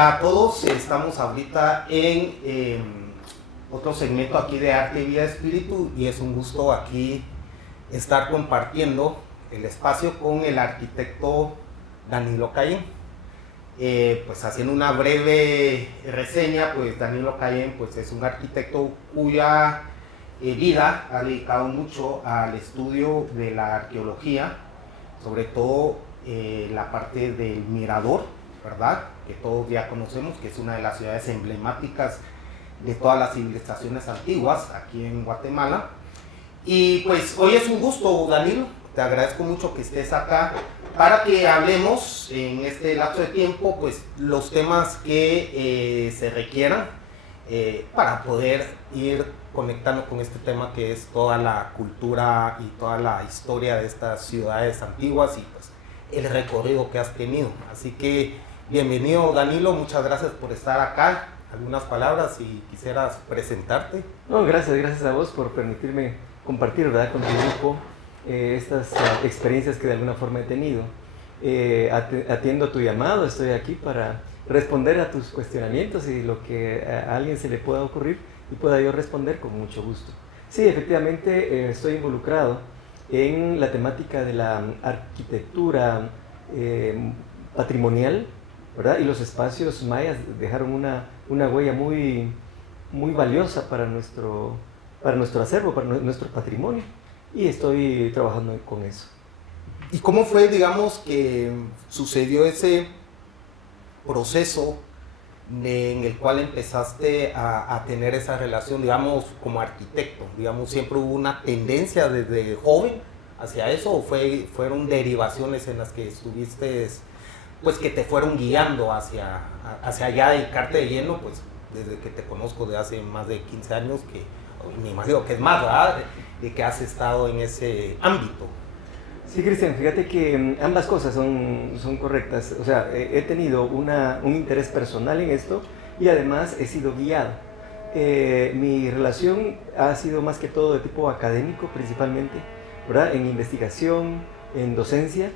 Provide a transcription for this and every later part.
Hola a todos, estamos ahorita en otro segmento aquí de Arte, Vida, Espíritu, y es un gusto aquí estar compartiendo el espacio con el arquitecto Danilo Cayen. Pues haciendo una breve reseña, pues Danilo Cayen pues es un arquitecto cuya vida ha dedicado mucho al estudio de la arqueología, sobre todo la parte del Mirador, ¿verdad? Que todos ya conocemos, que es una de las ciudades emblemáticas de todas las civilizaciones antiguas aquí en Guatemala. Y pues hoy es un gusto, Danilo, te agradezco mucho que estés acá para que hablemos en este lapso de tiempo pues los temas que se requieran para poder ir conectando con este tema que es toda la cultura y toda la historia de estas ciudades antiguas y pues el recorrido que has tenido. Así que bienvenido, Danilo, muchas gracias por estar acá. Algunas palabras si quisieras presentarte. No, gracias a vos por permitirme compartir, ¿verdad?, con tu grupo estas experiencias que de alguna forma he tenido. Atiendo a tu llamado, estoy aquí para responder a tus cuestionamientos y lo que a alguien se le pueda ocurrir y pueda yo responder con mucho gusto. Sí, efectivamente estoy involucrado en la temática de la arquitectura patrimonial, ¿verdad? Y los espacios mayas dejaron una huella muy valiosa para nuestro acervo, para nuestro patrimonio, y estoy trabajando con eso. ¿Y cómo fue, digamos, que sucedió ese proceso en el cual empezaste a tener esa relación, digamos, como arquitecto? Digamos, ¿siempre hubo una tendencia desde joven hacia eso o fueron derivaciones en las que estuviste, pues que te fueron guiando hacia allá, dedicarte de lleno, pues desde que te conozco de hace más de 15 años, que me imagino que es más, ¿verdad?, de que has estado en ese ámbito? Sí, Cristian, fíjate que ambas cosas son correctas. O sea, he tenido un interés personal en esto y además he sido guiado. Mi relación ha sido más que todo de tipo académico principalmente, ¿verdad?, en investigación, en docencia.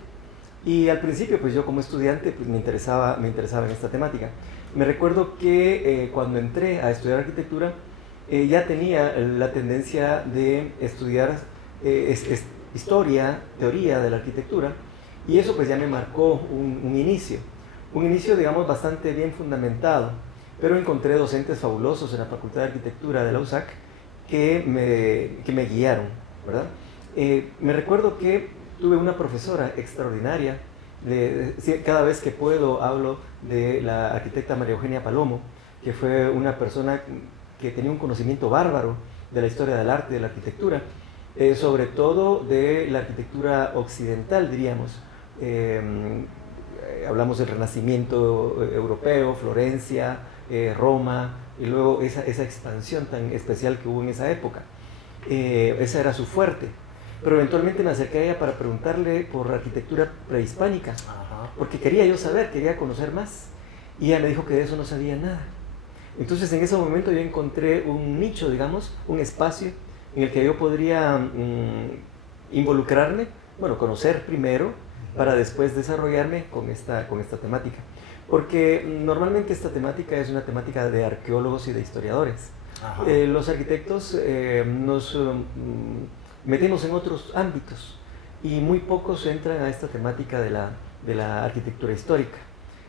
Y al principio, pues yo como estudiante pues me interesaba en esta temática. Me recuerdo que cuando entré a estudiar arquitectura, ya tenía la tendencia de estudiar historia, teoría de la arquitectura, y eso pues ya me marcó un inicio, digamos bastante bien fundamentado, pero encontré docentes fabulosos en la Facultad de Arquitectura de la USAC que me guiaron, ¿verdad? Me recuerdo que tuve una profesora extraordinaria, cada vez que puedo hablo de la arquitecta María Eugenia Palomo, que fue una persona que tenía un conocimiento bárbaro de la historia del arte, de la arquitectura, sobre todo de la arquitectura occidental, diríamos. Hablamos del Renacimiento europeo, Florencia, Roma, y luego esa expansión tan especial que hubo en esa época. Esa era su fuerte. Pero eventualmente me acerqué a ella para preguntarle por arquitectura prehispánica, porque quería conocer más, y ella me dijo que de eso no sabía nada. Entonces en ese momento yo encontré un nicho, digamos, un espacio en el que yo podría involucrarme, bueno, conocer primero, para después desarrollarme con esta temática. Porque normalmente esta temática es una temática de arqueólogos y de historiadores. Los arquitectos nos metemos en otros ámbitos y muy pocos entran a esta temática de la arquitectura histórica.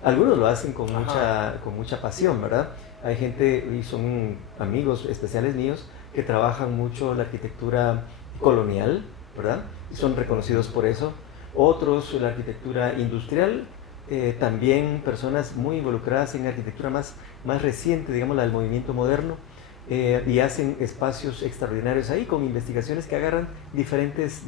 Algunos lo hacen con mucha pasión, ¿verdad? Hay gente, y son amigos especiales míos, que trabajan mucho la arquitectura colonial, ¿verdad? Y son reconocidos por eso. Otros, la arquitectura industrial, también personas muy involucradas en arquitectura más reciente, digamos, la del movimiento moderno, y hacen espacios extraordinarios ahí con investigaciones que agarran diferentes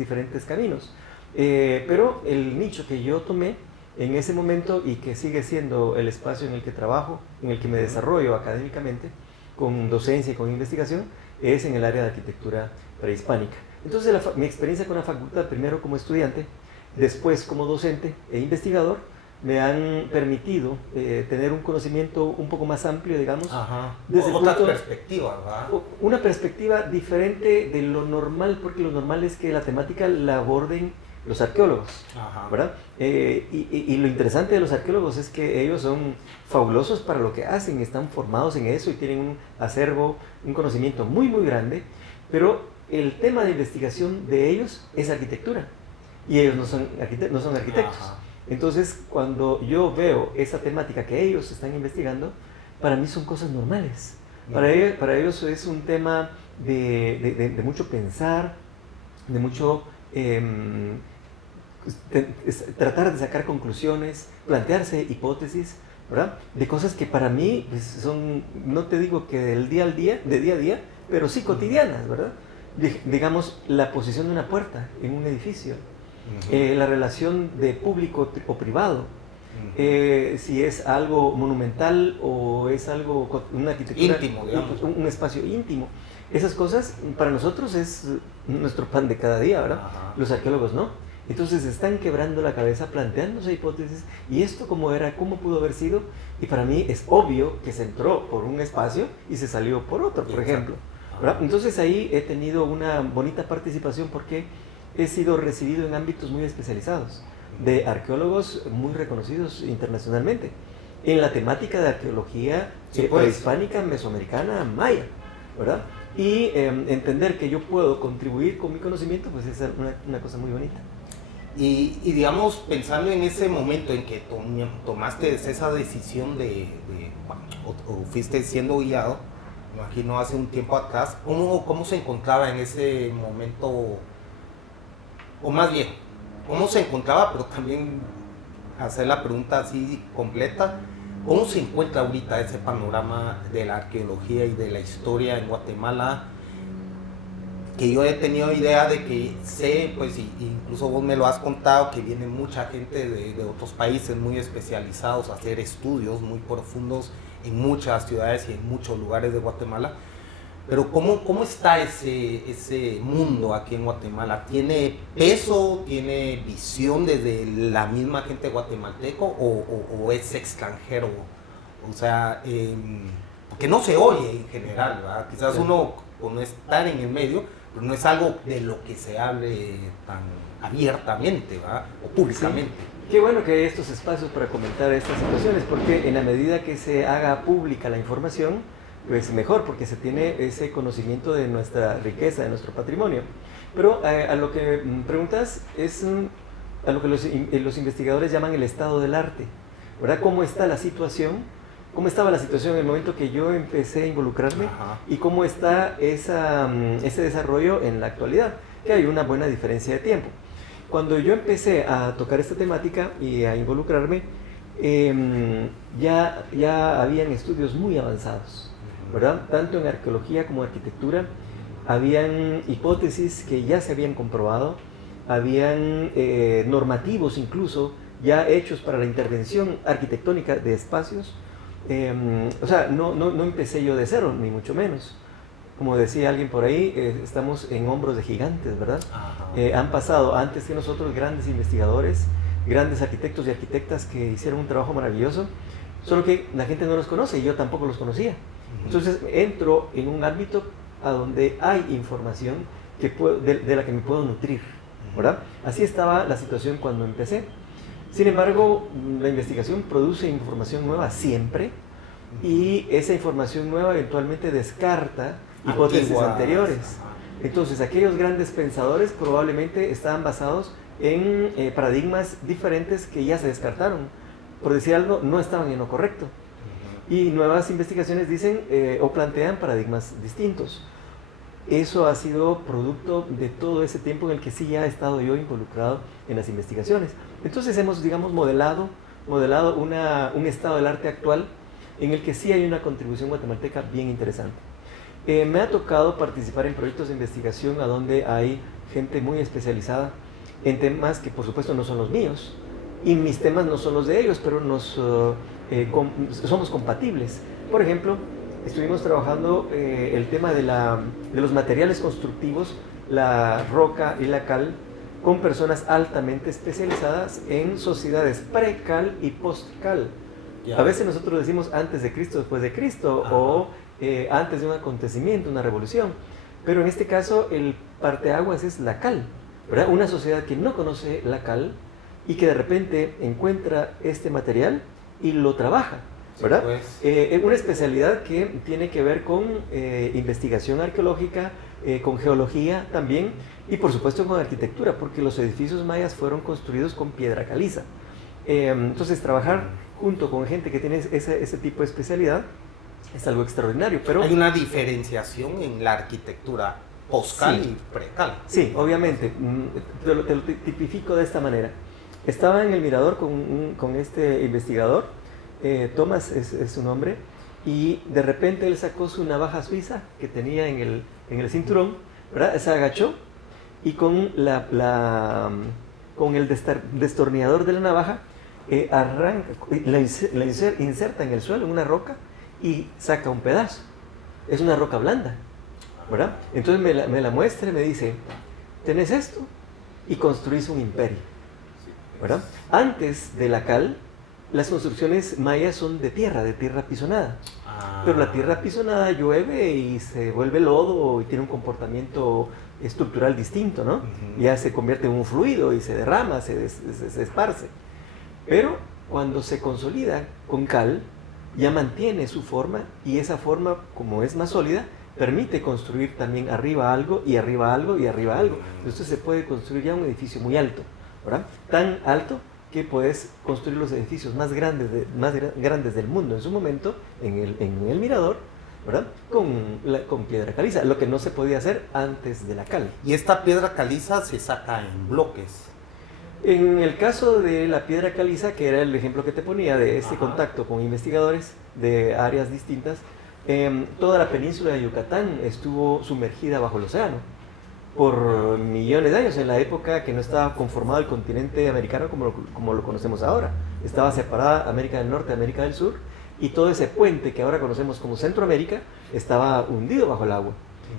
caminos. Pero el nicho que yo tomé en ese momento y que sigue siendo el espacio en el que trabajo, en el que me desarrollo académicamente, con docencia y con investigación, es en el área de arquitectura prehispánica. Entonces mi experiencia con la facultad, primero como estudiante, después como docente e investigador, me han permitido tener un conocimiento un poco más amplio, digamos. Desde otra perspectiva, ¿verdad? Una perspectiva diferente de lo normal, porque lo normal es que la temática la aborden los arqueólogos, Ajá. ¿verdad? Y lo interesante de los arqueólogos es que ellos son fabulosos para lo que hacen, están formados en eso y tienen un acervo, un conocimiento muy, muy grande, pero el tema de investigación de ellos es arquitectura y ellos no son arquitectos. Ajá. Entonces, cuando yo veo esa temática que ellos están investigando, para mí son cosas normales. Para ellos es un tema de mucho pensar, de mucho tratar de sacar conclusiones, plantearse hipótesis, ¿verdad? De cosas que para mí pues, son, no te digo que del día al día, de día a día, pero sí cotidianas, ¿verdad? Digamos, la posición de una puerta en un edificio, la relación de público o privado, si es algo monumental o es algo, una arquitectura íntimo, digamos. Un espacio íntimo. Esas cosas para nosotros es nuestro pan de cada día, ¿verdad? Ajá. Los arqueólogos no. Entonces están quebrando la cabeza, planteándose hipótesis, y esto cómo era, cómo pudo haber sido, y para mí es obvio que se entró por un espacio y se salió por otro, por ejemplo, ¿verdad? Entonces ahí he tenido una bonita participación porque he sido recibido en ámbitos muy especializados, de arqueólogos muy reconocidos internacionalmente, en la temática de arqueología prehispánica, mesoamericana, maya, ¿verdad? Y entender que yo puedo contribuir con mi conocimiento, pues es una cosa muy bonita. Y digamos, pensando en ese momento en que tomaste esa decisión o fuiste siendo guiado, me imagino hace un tiempo atrás, ¿cómo se encontraba en ese momento? O más bien, ¿cómo se encontraba? Pero también hacer la pregunta así completa, ¿cómo se encuentra ahorita ese panorama de la arqueología y de la historia en Guatemala? Que yo he tenido idea de que sé, pues incluso vos me lo has contado, que viene mucha gente de otros países muy especializados a hacer estudios muy profundos en muchas ciudades y en muchos lugares de Guatemala. Pero ¿cómo está ese mundo aquí en Guatemala? ¿Tiene peso, tiene visión desde la misma gente guatemalteco o es extranjero? O sea, porque no se oye en general, ¿verdad? Quizás uno, por no estar en el medio, pero no es algo de lo que se hable tan abiertamente, ¿verdad? O públicamente. Sí. Qué bueno que hay estos espacios para comentar estas situaciones, porque en la medida que se haga pública la información, pues mejor, porque se tiene ese conocimiento de nuestra riqueza, de nuestro patrimonio. Pero a lo que preguntas es a lo que los investigadores llaman el estado del arte, ¿verdad? ¿Cómo está la situación? ¿Cómo estaba la situación en el momento que yo empecé a involucrarme? Ajá. Y cómo está ese desarrollo en la actualidad, que hay una buena diferencia de tiempo. Cuando yo empecé a tocar esta temática y a involucrarme, ya habían estudios muy avanzados, ¿verdad? Tanto en arqueología como en arquitectura, habían hipótesis que ya se habían comprobado, habían normativos incluso ya hechos para la intervención arquitectónica de espacios. O sea, no empecé yo de cero, ni mucho menos. Como decía alguien por ahí, estamos en hombros de gigantes, ¿verdad? Han pasado antes que nosotros grandes investigadores, grandes arquitectos y arquitectas que hicieron un trabajo maravilloso, solo que la gente no los conoce y yo tampoco los conocía. Entonces entro en un ámbito a donde hay información de la que me puedo nutrir, ¿verdad? Así estaba la situación cuando empecé. Sin embargo, la investigación produce información nueva siempre y esa información nueva eventualmente descarta hipótesis anteriores. Entonces, aquellos grandes pensadores probablemente estaban basados en paradigmas diferentes que ya se descartaron. Por decir algo, no estaban en lo correcto. Y nuevas investigaciones dicen o plantean paradigmas distintos. Eso ha sido producto de todo ese tiempo en el que sí ya he estado yo involucrado en las investigaciones. Entonces hemos, digamos, modelado un estado del arte actual en el que sí hay una contribución guatemalteca bien interesante. Me ha tocado participar en proyectos de investigación a donde hay gente muy especializada en temas que por supuesto no son los míos y mis temas no son los de ellos, pero somos compatibles. Por ejemplo, estuvimos trabajando el tema de los materiales constructivos, la roca y la cal, con personas altamente especializadas en sociedades pre-cal y post-cal. A veces nosotros decimos antes de Cristo, después de Cristo, o antes de un acontecimiento, una revolución. Pero en este caso el parteaguas es la cal. ¿verdad? Una sociedad que no conoce la cal y que de repente encuentra este material y lo trabaja, ¿verdad? Sí, pues. Una especialidad que tiene que ver con investigación arqueológica, con geología también, y por supuesto con arquitectura, porque los edificios mayas fueron construidos con piedra caliza. Entonces trabajar junto con gente que tiene ese tipo de especialidad es algo extraordinario. Pero hay una diferenciación en la arquitectura postcal y precal. Sí, obviamente. Te lo tipifico de esta manera. Estaba en el mirador con este investigador, Thomas es su nombre, y de repente él sacó su navaja suiza que tenía en el cinturón, ¿verdad? Se agachó y con el destornillador de la navaja arranca, la inserta en el suelo, en una roca, y saca un pedazo. Es una roca blanda, ¿verdad? Entonces me la muestra y me dice, tenés esto y construís un imperio, ¿verdad? Antes de la cal, las construcciones mayas son de tierra pisonada. Pero la tierra pisonada llueve y se vuelve lodo y tiene un comportamiento estructural distinto, ¿no? Ya se convierte en un fluido y se derrama, se esparce. Pero cuando se consolida con cal, ya mantiene su forma, y esa forma, como es más sólida, permite construir también arriba algo y arriba algo y arriba algo. Entonces se puede construir ya un edificio muy alto, ¿verdad? Tan alto que puedes construir los edificios más grandes del mundo en su momento, en el mirador, ¿verdad? Con piedra caliza, lo que no se podía hacer antes de la cal. Y esta piedra caliza se saca en bloques. En el caso de la piedra caliza, que era el ejemplo que te ponía de este contacto con investigadores de áreas distintas, toda la península de Yucatán estuvo sumergida bajo el océano por millones de años, en la época que no estaba conformado el continente americano como lo conocemos ahora. Estaba separada América del Norte de América del Sur, y todo ese puente que ahora conocemos como Centroamérica estaba hundido bajo el agua.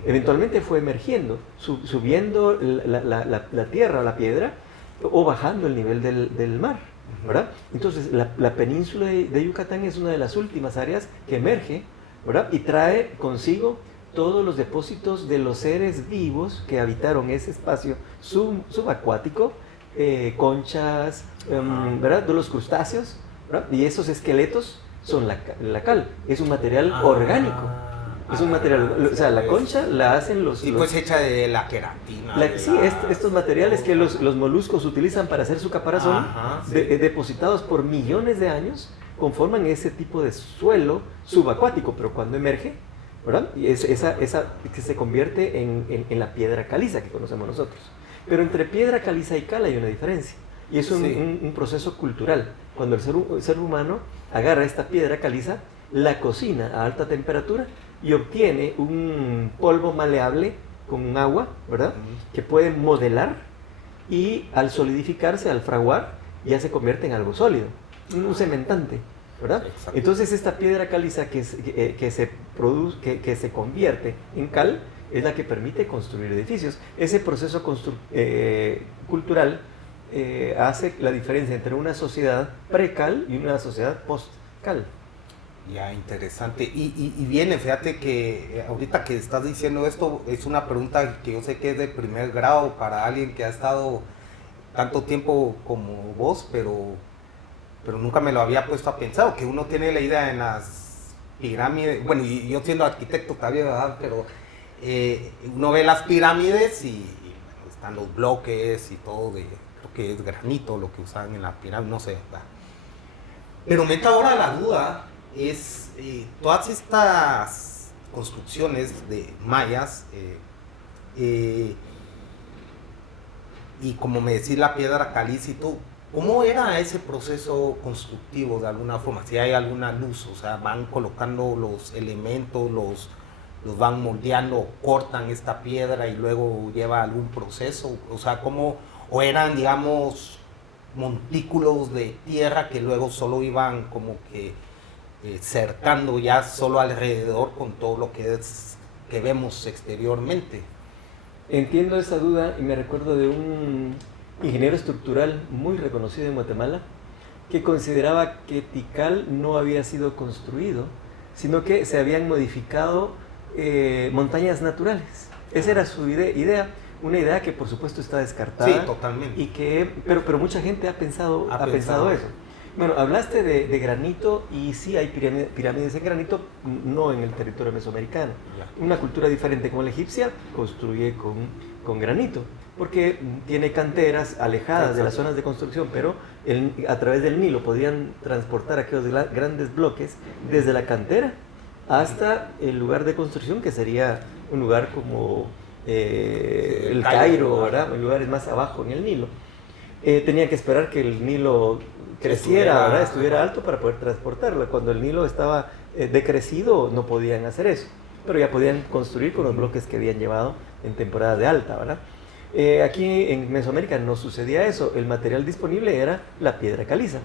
Eventualmente fue emergiendo, subiendo la tierra, la piedra, o bajando el nivel del mar, ¿verdad? Entonces la península de Yucatán es una de las últimas áreas que emerge, ¿verdad? Y trae consigo todos los depósitos de los seres vivos que habitaron ese espacio subacuático, conchas, ¿verdad? De los crustáceos, ¿verdad? Y esos esqueletos son la cal, es un material orgánico. Es un material, o sea, la concha la hacen los... Sí, pues hecha de la queratina. Estos materiales que los moluscos utilizan para hacer su caparazón, depositados por millones de años, conforman ese tipo de suelo subacuático, pero cuando emerge, ¿verdad? Y esa que se convierte en la piedra caliza que conocemos nosotros. Pero entre piedra caliza y cal hay una diferencia, y es un proceso cultural. Cuando el ser humano agarra esta piedra caliza, la cocina a alta temperatura y obtiene un polvo maleable con agua, ¿verdad? Que puede modelar, y al solidificarse, al fraguar, ya se convierte en algo sólido, un cementante, ¿verdad? Exacto. Entonces esta piedra caliza que se convierte en cal es la que permite construir edificios. Ese proceso cultural hace la diferencia entre una sociedad pre-cal y una sociedad post-cal. Ya, interesante. Y viene, fíjate que ahorita que estás diciendo esto, es una pregunta que yo sé que es de primer grado para alguien que ha estado tanto tiempo como vos, pero nunca me lo había puesto a pensar, que uno tiene la idea en las pirámides, bueno, y yo siendo arquitecto también, ¿verdad? Pero uno ve las pirámides y bueno, están los bloques y todo, creo que es granito lo que usaban en la pirámide, no sé, ¿verdad? Pero me entra ahora la duda, es todas estas construcciones de mayas y como me decís la piedra caliza y todo, ¿cómo era ese proceso constructivo de alguna forma? Si hay alguna luz, o sea, van colocando los elementos, los van moldeando, cortan esta piedra y luego lleva algún proceso, o sea, ¿cómo? O eran, digamos, montículos de tierra que luego solo iban como que cercando ya solo alrededor con todo lo que vemos exteriormente. Entiendo esa duda y me recuerdo de un ingeniero estructural muy reconocido en Guatemala que consideraba que Tikal no había sido construido, sino que se habían modificado montañas naturales. Esa era su idea, una idea que por supuesto está descartada. Sí, totalmente. Y que, pero mucha gente ha pensado eso. Bueno, hablaste de granito y sí hay pirámides en granito, no en el territorio mesoamericano. Una cultura diferente como la egipcia construye con granito, porque tiene canteras alejadas de las zonas de construcción, pero a través del Nilo podían transportar aquellos grandes bloques desde la cantera hasta el lugar de construcción, que sería un lugar como el Cairo, ¿verdad? En lugares más abajo en el Nilo. Tenían que esperar que el Nilo creciera, ¿verdad? Estuviera alto para poder transportarla. Cuando el Nilo estaba decrecido no podían hacer eso, pero ya podían construir con los bloques que habían llevado en temporada de alta, ¿verdad? Aquí en Mesoamérica no sucedía eso. El material disponible era la piedra caliza.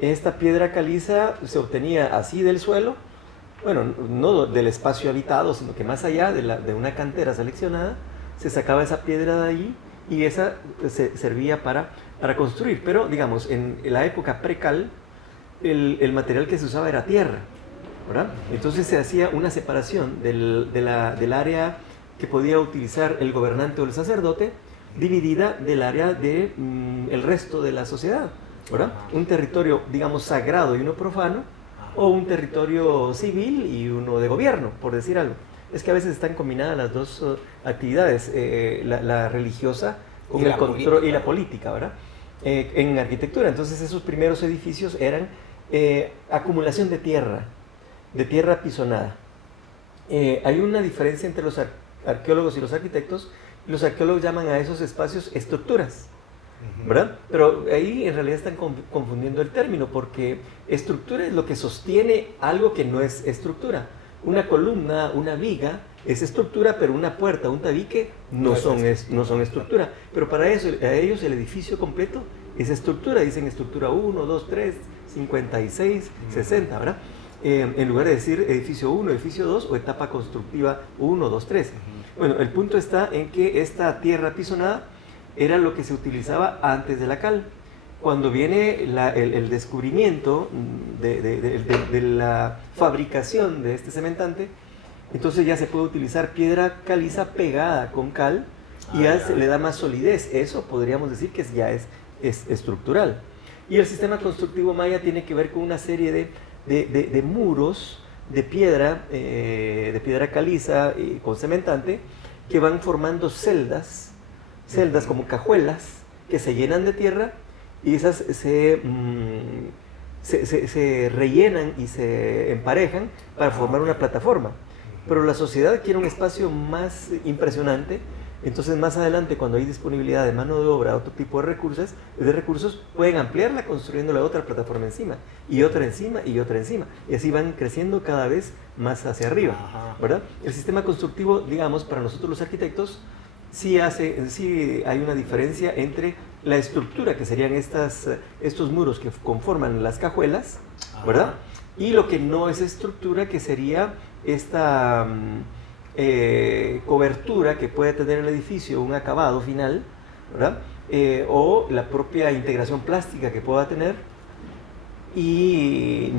Esta piedra caliza se obtenía así del suelo, bueno, no del espacio habitado, sino que más allá de una cantera seleccionada, se sacaba esa piedra de allí y esa servía para construir. Pero, digamos, en la época precal, el material que se usaba era tierra, ¿verdad? Entonces se hacía una separación del área que podía utilizar el gobernante o el sacerdote, dividida del área del resto de la sociedad, ¿verdad? Un territorio, digamos, sagrado y uno profano, o un territorio civil y uno de gobierno, por decir algo. Es que a veces están combinadas las dos actividades, la religiosa con el control y la política, ¿verdad? En arquitectura. Entonces esos primeros edificios eran acumulación de tierra pisonada. Hay una diferencia entre los arqueólogos y los arquitectos. Los arqueólogos llaman a esos espacios estructuras, ¿verdad? Pero ahí en realidad están confundiendo el término, porque estructura es lo que sostiene algo que no es estructura. Una columna, una viga es estructura, pero una puerta, un tabique no son estructura. Pero para eso, a ellos el edificio completo es estructura. Dicen estructura 1, 2, 3, 56, 60, ¿verdad? En lugar de decir edificio 1, edificio 2 o etapa constructiva 1, 2, 3. Bueno, el punto está en que esta tierra pisonada era lo que se utilizaba antes de la cal. Cuando viene el descubrimiento de la fabricación de este cementante, entonces ya se puede utilizar piedra caliza pegada con cal y ya se le da más solidez. Eso podríamos decir que ya es estructural. Y el sistema constructivo maya tiene que ver con una serie de muros de piedra caliza con cementante, que van formando celdas como cajuelas que se llenan de tierra, y esas se rellenan y se emparejan para formar una plataforma. Pero la sociedad quiere un espacio más impresionante. Entonces más adelante, cuando hay disponibilidad de mano de obra, otro tipo de recursos, pueden ampliarla construyéndole otra plataforma encima, y otra encima, y otra encima, y así van creciendo cada vez más hacia arriba, ¿verdad? El sistema constructivo, digamos, para nosotros los arquitectos, sí hay una diferencia entre la estructura, que serían estos muros que conforman las cajuelas, ¿verdad? Y lo que no es estructura, que sería esta cobertura que puede tener el edificio, un acabado final, ¿verdad? O la propia integración plástica que pueda tener. Y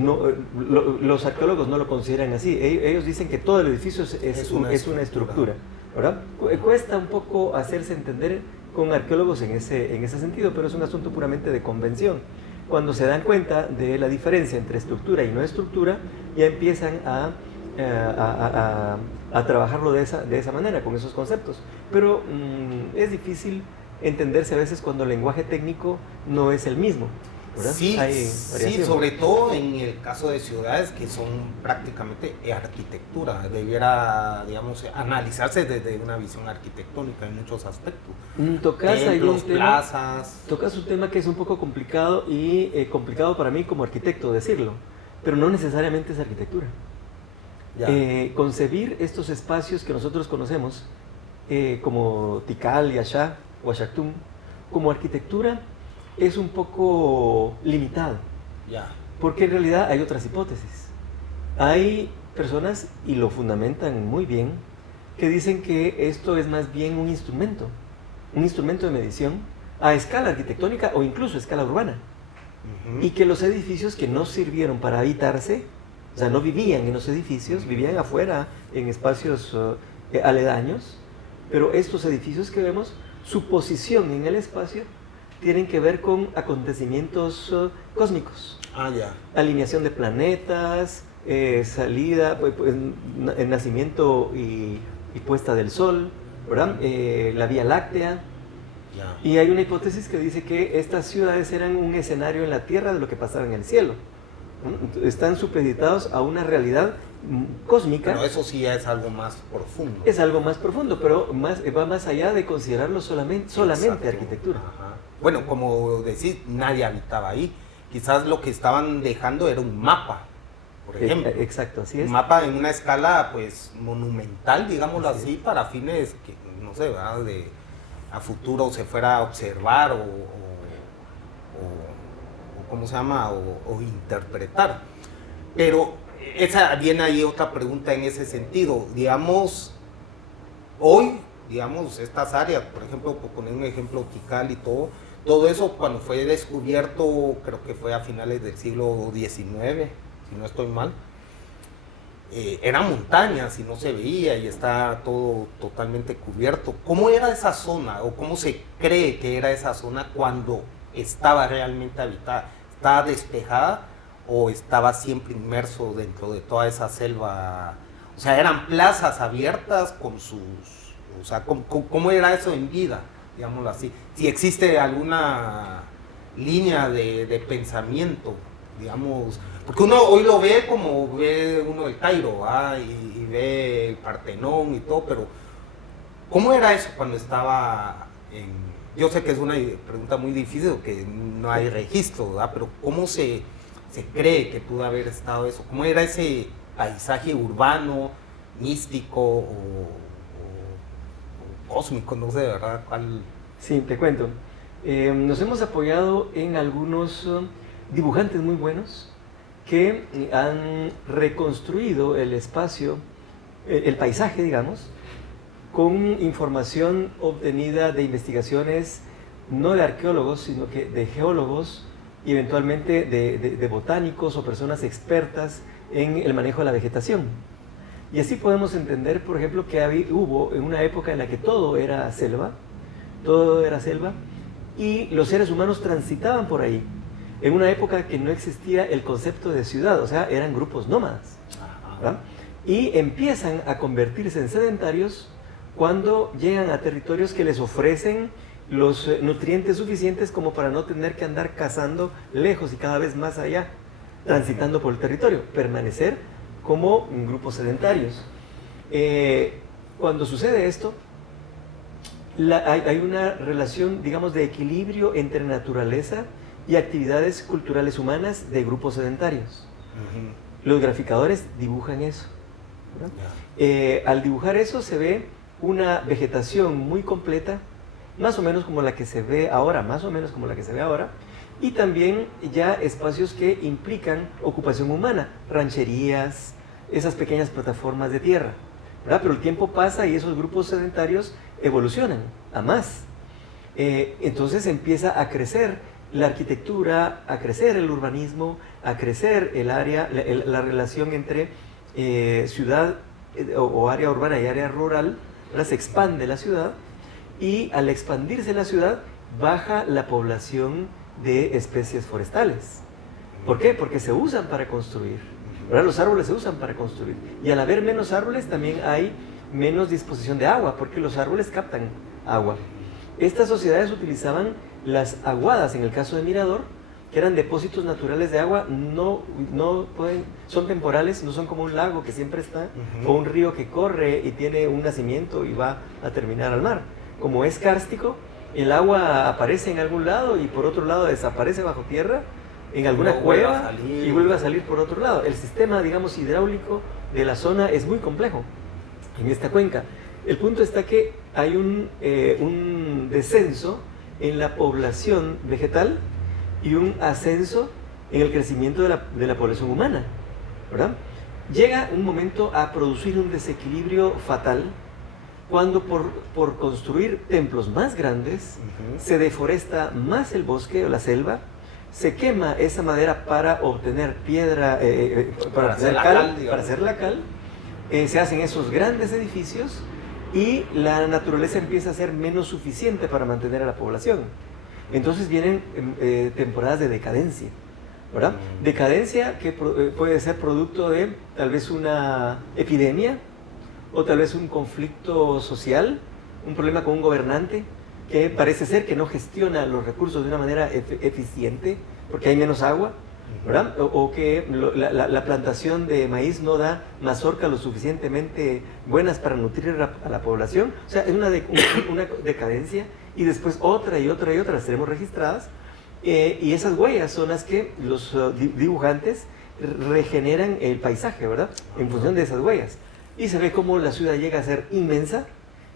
los arqueólogos no lo consideran así. Ellos dicen que todo el edificio es una estructura, ¿verdad? Cuesta un poco hacerse entender con arqueólogos en ese sentido, pero es un asunto puramente de convención. Cuando se dan cuenta de la diferencia entre estructura y no estructura, ya empiezan a trabajarlo de esa manera, con esos conceptos. Pero es difícil entenderse a veces cuando el lenguaje técnico no es el mismo, ¿verdad? Sí, sobre todo en el caso de ciudades que son prácticamente arquitectura. Debiera, digamos, analizarse desde una visión arquitectónica en muchos aspectos. Templos, plazas. Tocas un tema que es un poco complicado, y complicado para mí como arquitecto decirlo, pero no necesariamente es arquitectura. Concebir estos espacios que nosotros conocemos como Tikal, Yaxá, Huachactum, como arquitectura, es un poco limitado, porque en realidad hay otras hipótesis. Hay personas, y lo fundamentan muy bien, que dicen que esto es más bien un instrumento de medición a escala arquitectónica o incluso a escala urbana, y que los edificios que no sirvieron para habitarse, o sea, no vivían en los edificios, vivían afuera en espacios aledaños, pero estos edificios que vemos, su posición en el espacio, tienen que ver con acontecimientos cósmicos. Ya. Alineación de planetas, salida, el nacimiento y puesta del Sol, ¿verdad? La Vía Láctea. Ya. Y hay una hipótesis que dice que estas ciudades eran un escenario en la Tierra de lo que pasaba en el cielo. Están supeditados a una realidad cósmica. Pero eso sí es algo más profundo. Es algo más profundo, pero va más allá de considerarlo solamente arquitectura. Ajá. Bueno, como decís, nadie habitaba ahí. Quizás lo que estaban dejando era un mapa, por ejemplo. Exacto, así es. Un mapa en una escala, pues, monumental, digámoslo así, para fines que, no sé, ¿verdad? A futuro se fuera a observar o ¿cómo se llama? O interpretar. Pero viene ahí otra pregunta en ese sentido. Digamos, hoy, estas áreas, por ejemplo, por poner un ejemplo, Tikal y todo eso cuando fue descubierto, creo que fue a finales del siglo XIX, si no estoy mal, eran montañas y no se veía y está todo totalmente cubierto. ¿Cómo era esa zona o cómo se cree que era esa zona cuando estaba realmente habitada? ¿Estaba despejada o estaba siempre inmerso dentro de toda esa selva? O sea, eran plazas abiertas con sus... O sea, ¿cómo era eso en vida? Digámoslo así. Si existe alguna línea de pensamiento, digamos... Porque uno hoy lo ve como ve uno el Cairo, y ve el Partenón y todo, pero ¿cómo era eso cuando estaba en...? Yo sé que es una pregunta muy difícil, que no hay registro, ¿verdad? Pero ¿cómo se cree que pudo haber estado eso? ¿Cómo era ese paisaje urbano, místico o cósmico? No sé, ¿verdad? ¿Cuál? Sí, te cuento. Nos hemos apoyado en algunos dibujantes muy buenos que han reconstruido el espacio, el paisaje, digamos, con información obtenida de investigaciones no de arqueólogos, sino que de geólogos y eventualmente de botánicos o personas expertas en el manejo de la vegetación. Y así podemos entender, por ejemplo, que hubo en una época en la que todo era selva, y los seres humanos transitaban por ahí, en una época que no existía el concepto de ciudad, o sea, eran grupos nómadas, ¿verdad? Y empiezan a convertirse en sedentarios cuando llegan a territorios que les ofrecen los nutrientes suficientes como para no tener que andar cazando lejos y cada vez más allá, transitando por el territorio, permanecer como grupos sedentarios. Cuando sucede esto, hay una relación, digamos, de equilibrio entre naturaleza y actividades culturales humanas de grupos sedentarios. Los graficadores dibujan eso, ¿verdad? Al dibujar eso se ve una vegetación muy completa, más o menos como la que se ve ahora, y también ya espacios que implican ocupación humana, rancherías, esas pequeñas plataformas de tierra, ¿verdad? Pero el tiempo pasa y esos grupos sedentarios evolucionan a más. Entonces empieza a crecer la arquitectura, a crecer el urbanismo, a crecer el área, la relación entre ciudad o área urbana y área rural, ¿verdad? Se expande la ciudad y al expandirse la ciudad baja la población de especies forestales. ¿Por qué? Porque se usan para construir, ¿verdad? Los árboles se usan para construir y al haber menos árboles también hay menos disposición de agua porque los árboles captan agua. Estas sociedades utilizaban las aguadas, en el caso de Mirador, que eran depósitos naturales de agua, son temporales, no son como un lago que siempre está, o un río que corre y tiene un nacimiento y va a terminar al mar. Como es kárstico, el agua aparece en algún lado y por otro lado desaparece bajo tierra, en alguna cueva, y vuelve a salir por otro lado. El sistema, digamos, hidráulico de la zona es muy complejo en esta cuenca. El punto está que hay un descenso en la población vegetal y un ascenso en el crecimiento de la población humana, ¿verdad? Llega un momento a producir un desequilibrio fatal cuando por construir templos más grandes se deforesta más el bosque o la selva, se quema esa madera para obtener piedra, para hacer la cal, se hacen esos grandes edificios y la naturaleza empieza a ser menos suficiente para mantener a la población. Entonces vienen temporadas de decadencia, ¿verdad? Decadencia que puede ser producto de tal vez una epidemia o tal vez un conflicto social, un problema con un gobernante que parece ser que no gestiona los recursos de una manera eficiente porque hay menos agua, ¿verdad? O que la plantación de maíz no da mazorcas lo suficientemente buenas para nutrir a la población. O sea, es una decadencia, y después otra y otra y otra las tenemos registradas, y esas huellas son las que los dibujantes regeneran el paisaje, ¿verdad? En función de esas huellas. Y se ve cómo la ciudad llega a ser inmensa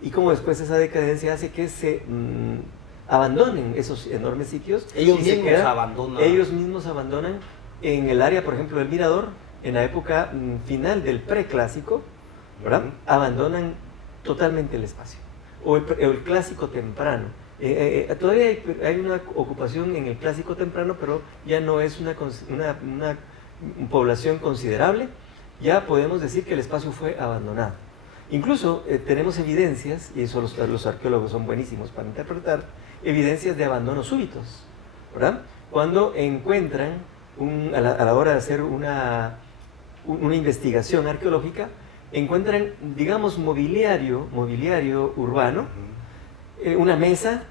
y cómo después esa decadencia hace que se abandonen esos enormes sitios. Ellos mismos abandonan en el área, por ejemplo, del Mirador, en la época final del preclásico, ¿verdad? Abandonan totalmente el espacio. O el clásico temprano. Todavía hay una ocupación en el clásico temprano, pero ya no es una población considerable. Ya podemos decir que el espacio fue abandonado. Incluso tenemos evidencias, y eso los arqueólogos son buenísimos para interpretar, evidencias de abandonos súbitos, ¿verdad? Cuando encuentran, a la hora de hacer una investigación arqueológica, encuentran, digamos, mobiliario urbano, una mesa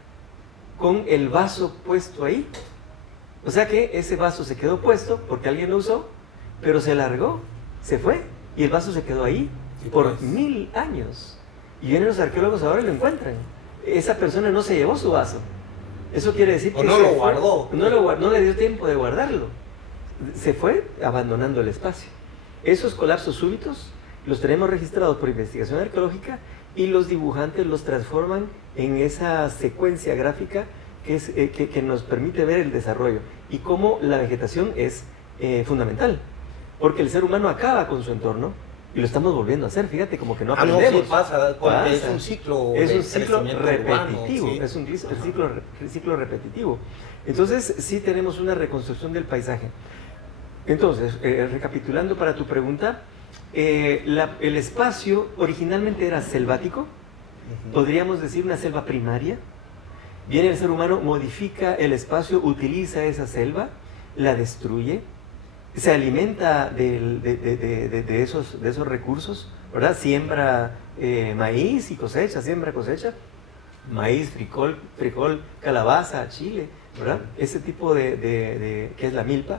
con el vaso puesto ahí. O sea que ese vaso se quedó puesto porque alguien lo usó, pero se largó, se fue, y el vaso se quedó ahí por 1000 años. Y vienen los arqueólogos ahora y lo encuentran. Esa persona no se llevó su vaso. Eso quiere decir que no lo guardó. No le dio tiempo de guardarlo. Se fue abandonando el espacio. Esos colapsos súbitos los tenemos registrados por investigación arqueológica, y los dibujantes los transforman en esa secuencia gráfica que nos permite ver el desarrollo y cómo la vegetación es fundamental, porque el ser humano acaba con su entorno y lo estamos volviendo a hacer. Fíjate, como que no aprendemos. No, sí pasa. Es un ciclo repetitivo, urbano, ¿sí? Es un ciclo repetitivo. Entonces sí tenemos una reconstrucción del paisaje. Entonces, recapitulando para tu pregunta, el espacio originalmente era selvático, podríamos decir una selva primaria. Viene el ser humano, modifica el espacio, utiliza esa selva, la destruye, se alimenta de esos recursos, ¿verdad? Siembra maíz y cosecha, maíz, frijol, calabaza, chile, ¿verdad? Ese tipo que es la milpa.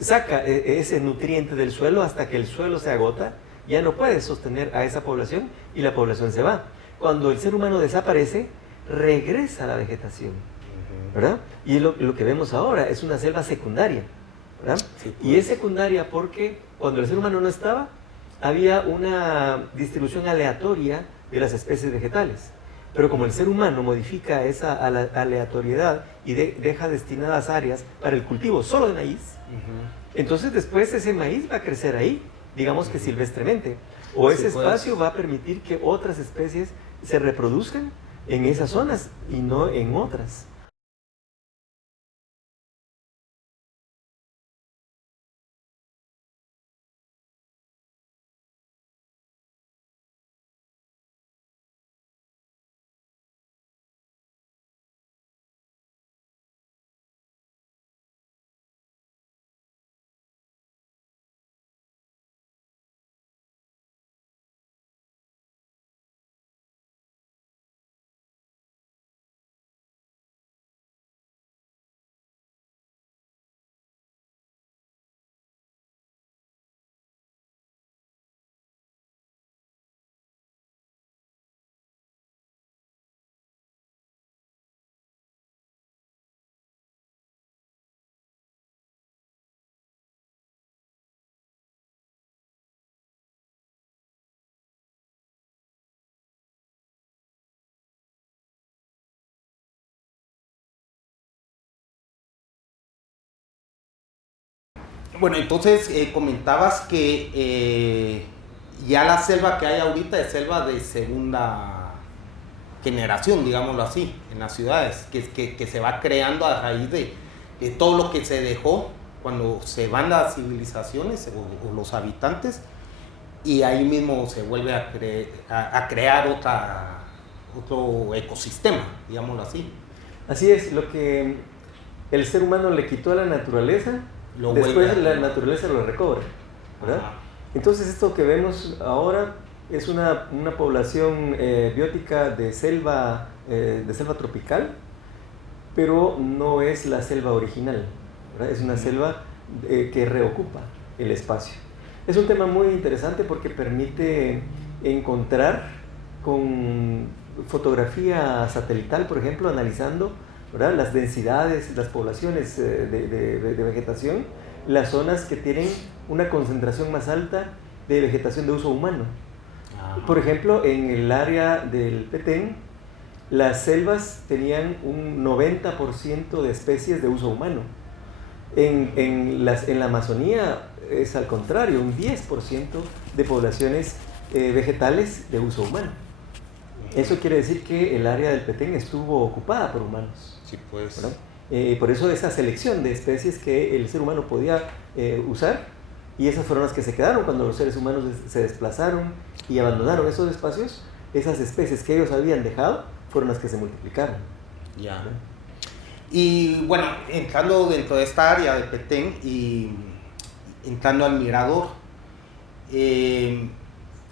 Saca ese nutriente del suelo hasta que el suelo se agota, ya no puede sostener a esa población y la población se va. Cuando el ser humano desaparece, regresa a la vegetación, ¿verdad? Y lo que vemos ahora es una selva secundaria, ¿verdad? Sí, pues. Y es secundaria porque cuando el ser humano no estaba, había una distribución aleatoria de las especies vegetales. Pero como el ser humano modifica esa aleatoriedad y deja destinadas áreas para el cultivo solo de maíz, entonces después ese maíz va a crecer ahí, digamos que silvestremente. O ese espacio va a permitir que otras especies se reproduzcan en esas zonas y no en otras. Bueno, entonces comentabas que ya la selva que hay ahorita es selva de segunda generación, digámoslo así, en las ciudades, que se va creando a raíz de todo lo que se dejó cuando se van las civilizaciones o los habitantes, y ahí mismo se vuelve a crear otro ecosistema, digámoslo así. Así es, lo que el ser humano le quitó a la naturaleza, después la naturaleza lo recobra, ¿verdad? Ajá. Entonces esto que vemos ahora es una población biótica de selva tropical, pero no es la selva original, ¿verdad? Es una selva que reocupa el espacio. Es un tema muy interesante porque permite encontrar con fotografía satelital, por ejemplo, analizando, ¿verdad?, las densidades, las poblaciones de vegetación, las zonas que tienen una concentración más alta de vegetación de uso humano. Por ejemplo, en el área del Petén, las selvas tenían un 90% de especies de uso humano. En la Amazonía es al contrario, un 10% de poblaciones vegetales de uso humano. Eso quiere decir que el área del Petén estuvo ocupada por humanos. Sí, pues. Por eso esa selección de especies que el ser humano podía usar, y esas fueron las que se quedaron cuando los seres humanos se desplazaron y abandonaron esos espacios. Esas especies que ellos habían dejado fueron las que se multiplicaron. Ya. Y bueno, entrando dentro de esta área de Petén y entrando al mirador,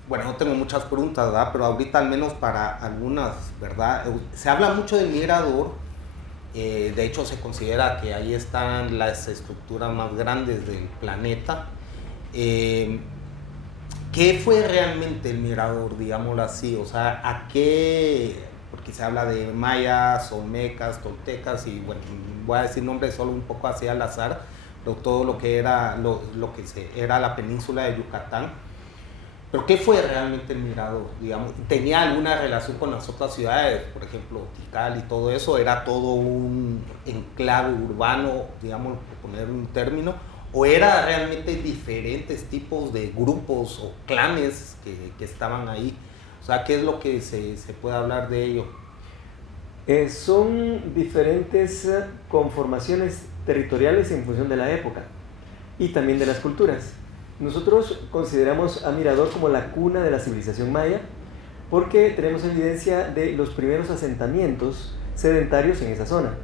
bueno, no tengo muchas preguntas, ¿verdad? Pero ahorita al menos para algunas, ¿verdad? Se habla mucho del mirador, de hecho se considera que ahí están las estructuras más grandes del planeta. ¿Qué fue realmente el mirador, digámoslo así? O sea, ¿a qué? Porque se habla de mayas, olmecas, toltecas, y bueno, voy a decir nombres solo un poco así al azar, pero todo lo que era, era la península de Yucatán. Pero ¿qué fue realmente el mirador? Digamos, ¿tenía alguna relación con las otras ciudades? Por ejemplo, Tikal y todo eso, ¿era todo un enclave urbano, digamos, por poner un término? ¿O era realmente diferentes tipos de grupos o clanes que estaban ahí? O sea, ¿qué es lo que se puede hablar de ello? Son diferentes conformaciones territoriales en función de la época y también de las culturas. Nosotros consideramos a Mirador como la cuna de la civilización maya porque tenemos evidencia de los primeros asentamientos sedentarios en esa zona.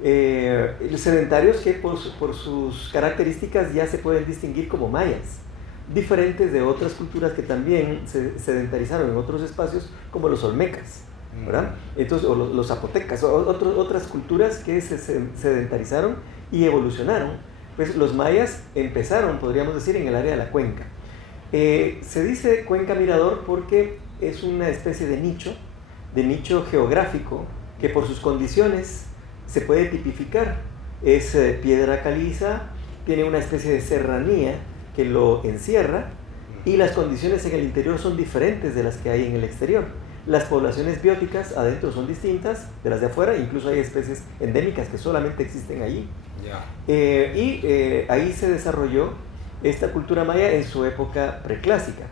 Sedentarios que por sus características ya se pueden distinguir como mayas, diferentes de otras culturas que también se sedentarizaron en otros espacios, como los olmecas, ¿verdad? Entonces, o los zapotecas, otras culturas que se sedentarizaron y evolucionaron. Pues los mayas empezaron, podríamos decir, en el área de la cuenca. Se dice cuenca mirador porque es una especie de nicho geográfico que por sus condiciones se puede tipificar. Es piedra caliza, tiene una especie de serranía que lo encierra y las condiciones en el interior son diferentes de las que hay en el exterior. Las poblaciones bióticas adentro son distintas de las de afuera, incluso hay especies endémicas que solamente existen allí. Ahí se desarrolló esta cultura maya en su época preclásica.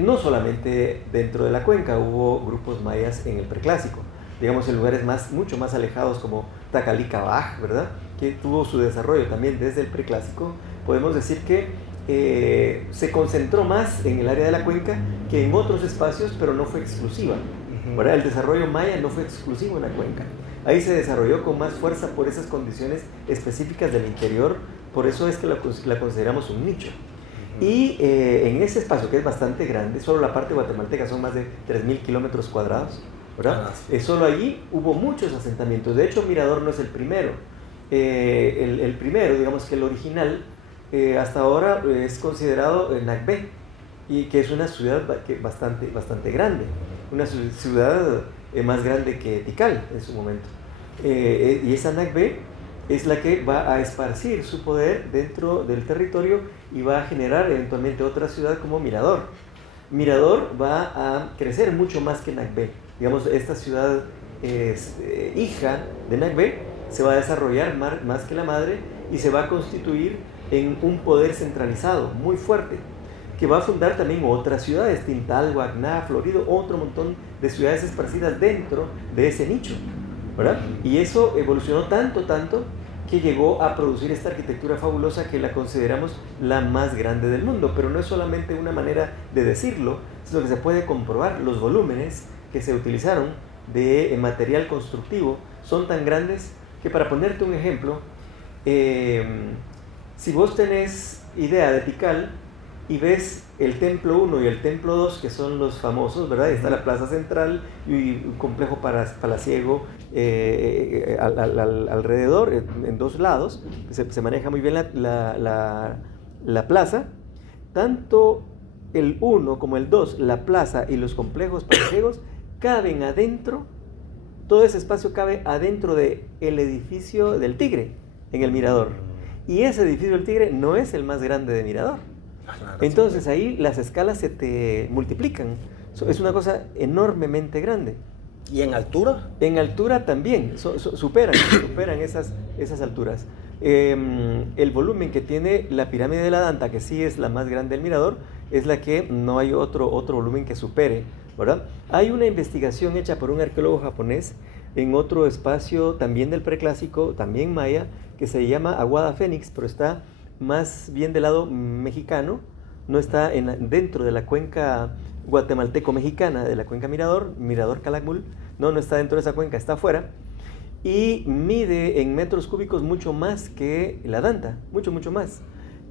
No solamente dentro de la cuenca, hubo grupos mayas en el preclásico, digamos en lugares mucho más alejados como Tacalica-Baj, ¿verdad?, que tuvo su desarrollo también desde el preclásico. Podemos decir que se concentró más en el área de la cuenca que en otros espacios, pero no fue exclusiva. ¿Verdad? El desarrollo maya no fue exclusivo en la cuenca. Ahí se desarrolló con más fuerza por esas condiciones específicas del interior, por eso es que la consideramos un nicho. Y en ese espacio, que es bastante grande, solo la parte guatemalteca son más de 3.000 kilómetros cuadrados, ¿verdad? Solo allí hubo muchos asentamientos. De hecho, Mirador no es el primero. El primero, digamos que el original, hasta ahora es considerado Nacbé, y que es una ciudad bastante grande, una ciudad más grande que Tikal en su momento. Y esa Nacbé es la que va a esparcir su poder dentro del territorio y va a generar eventualmente otra ciudad como Mirador. Mirador va a crecer mucho más que Nacbé. Digamos, esta ciudad hija de Nacbé se va a desarrollar más que la madre y se va a constituir en un poder centralizado muy fuerte, que va a fundar también otras ciudades, Tintal, Guagná, Florido, otro montón de ciudades esparcidas dentro de ese nicho, ¿verdad? Y eso evolucionó tanto que llegó a producir esta arquitectura fabulosa que la consideramos la más grande del mundo. Pero no es solamente una manera de decirlo, sino que se puede comprobar. Los volúmenes que se utilizaron de material constructivo son tan grandes que, para ponerte un ejemplo, si vos tenés idea de Tikal y ves el templo 1 y el templo 2, que son los famosos, ¿verdad? Está la plaza central y un complejo palaciego alrededor, en dos lados. Se maneja muy bien la plaza. Tanto el 1 como el 2, la plaza y los complejos palaciegos, caben adentro, todo ese espacio cabe adentro del edificio del Tigre, en el Mirador. Y ese edificio del Tigre no es el más grande de Mirador. Entonces ahí las escalas se te multiplican. Es una cosa enormemente grande. ¿Y en altura? En altura también, superan esas alturas. El volumen que tiene la pirámide de la Danta, que sí es la más grande del Mirador, es la que no hay otro volumen que supere, ¿verdad? Hay una investigación hecha por un arqueólogo japonés en otro espacio también del preclásico, también maya, que se llama Aguada Fénix, pero está más bien del lado mexicano, no está dentro de la cuenca guatemalteco-mexicana, de la cuenca Mirador Calakmul, no está dentro de esa cuenca, está afuera, y mide en metros cúbicos mucho más que la Danta, mucho más.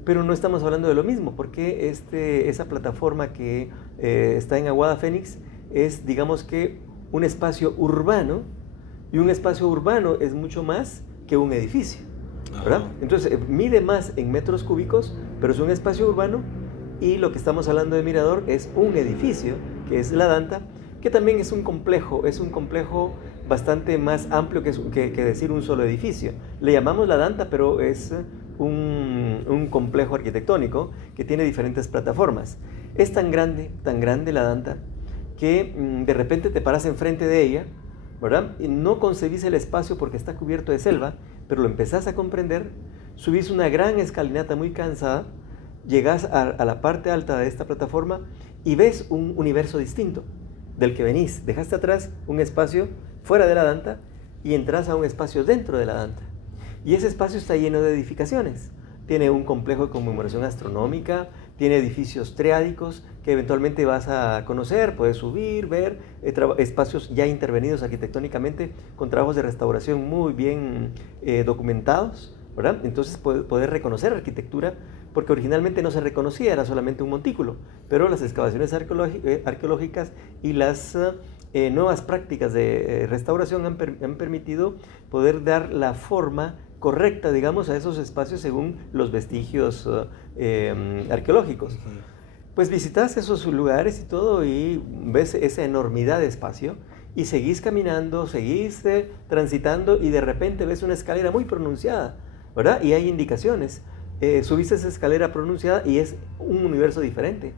Pero no estamos hablando de lo mismo, porque esa plataforma que está en Aguada Fénix es, digamos que, un espacio urbano, y un espacio urbano es mucho más que un edificio, ¿verdad? Entonces mide más en metros cúbicos, pero es un espacio urbano, y lo que estamos hablando de Mirador es un edificio, que es la Danta, que también es un complejo bastante más amplio que decir un solo edificio. Le llamamos la Danta, pero es un complejo arquitectónico que tiene diferentes plataformas. Es tan grande la Danta, que de repente te paras enfrente de ella, ¿verdad? Y no concebís el espacio porque está cubierto de selva, pero lo empezás a comprender, subís una gran escalinata muy cansada, llegás a la parte alta de esta plataforma y ves un universo distinto del que venís. Dejaste atrás un espacio fuera de la Danta y entras a un espacio dentro de la Danta. Y ese espacio está lleno de edificaciones. Tiene un complejo de conmemoración astronómica, tiene edificios triádicos que eventualmente vas a conocer, puedes subir, ver espacios ya intervenidos arquitectónicamente con trabajos de restauración muy bien documentados, ¿verdad? Entonces poder reconocer arquitectura, porque originalmente no se reconocía, era solamente un montículo, pero las excavaciones arqueológicas y las nuevas prácticas de restauración han permitido poder dar la forma correcta, digamos, a esos espacios según los vestigios arqueológicos. Pues visitas esos lugares y todo y ves esa enormidad de espacio y seguís caminando, seguís transitando y de repente ves una escalera muy pronunciada, ¿verdad? Y hay indicaciones. Subiste esa escalera pronunciada y es un universo diferente,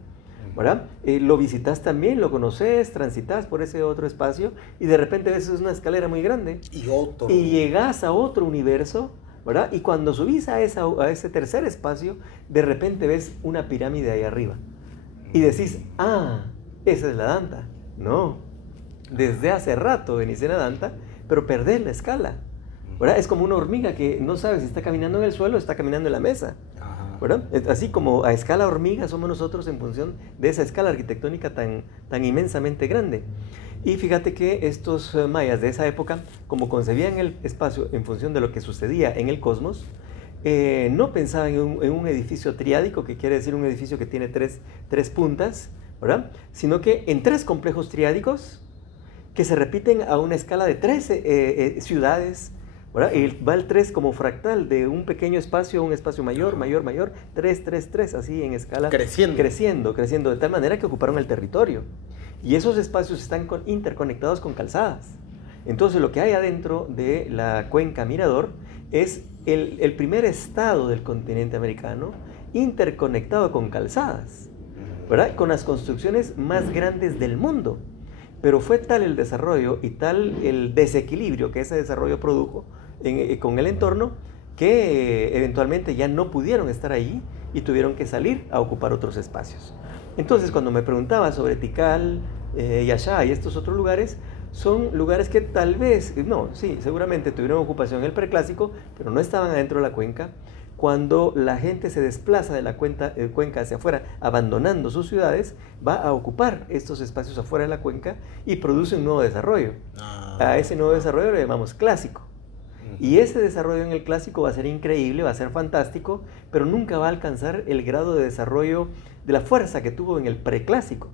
¿verdad? Lo visitas también, lo conoces, transitas por ese otro espacio y de repente ves una escalera muy grande y llegas a otro universo, ¿verdad? Y cuando subís a ese tercer espacio, de repente ves una pirámide ahí arriba y decís, esa es la Danta. No, desde hace rato venís en la Danta, pero perdés la escala, ¿verdad? Es como una hormiga que no sabe si está caminando en el suelo o está caminando en la mesa, ¿verdad? Así como a escala hormiga somos nosotros en función de esa escala arquitectónica tan inmensamente grande. Y fíjate que estos mayas de esa época, como concebían el espacio en función de lo que sucedía en el cosmos, no pensaban en un edificio triádico, que quiere decir un edificio que tiene tres puntas, ¿verdad? Sino que en tres complejos triádicos que se repiten a una escala de 3 ciudades, ¿verdad? Y va el 3 como fractal de un pequeño espacio a un espacio mayor, 3, así en escala. Creciendo, de tal manera que ocuparon el territorio. Y esos espacios están interconectados con calzadas. Entonces lo que hay adentro de la cuenca Mirador es el primer estado del continente americano interconectado con calzadas, ¿verdad? Con las construcciones más grandes del mundo. Pero fue tal el desarrollo y tal el desequilibrio que ese desarrollo produjo con el entorno que eventualmente ya no pudieron estar allí y tuvieron que salir a ocupar otros espacios. Entonces, cuando me preguntaba sobre Tikal, Yaxha y estos otros lugares, son lugares que tal vez, no, sí, seguramente tuvieron ocupación en el preclásico, pero no estaban adentro de la cuenca. Cuando la gente se desplaza de la cuenca hacia afuera, abandonando sus ciudades, va a ocupar estos espacios afuera de la cuenca y produce un nuevo desarrollo. A ese nuevo desarrollo le llamamos clásico. Y ese desarrollo en el clásico va a ser increíble, va a ser fantástico, pero nunca va a alcanzar el grado de desarrollo de la fuerza que tuvo en el preclásico.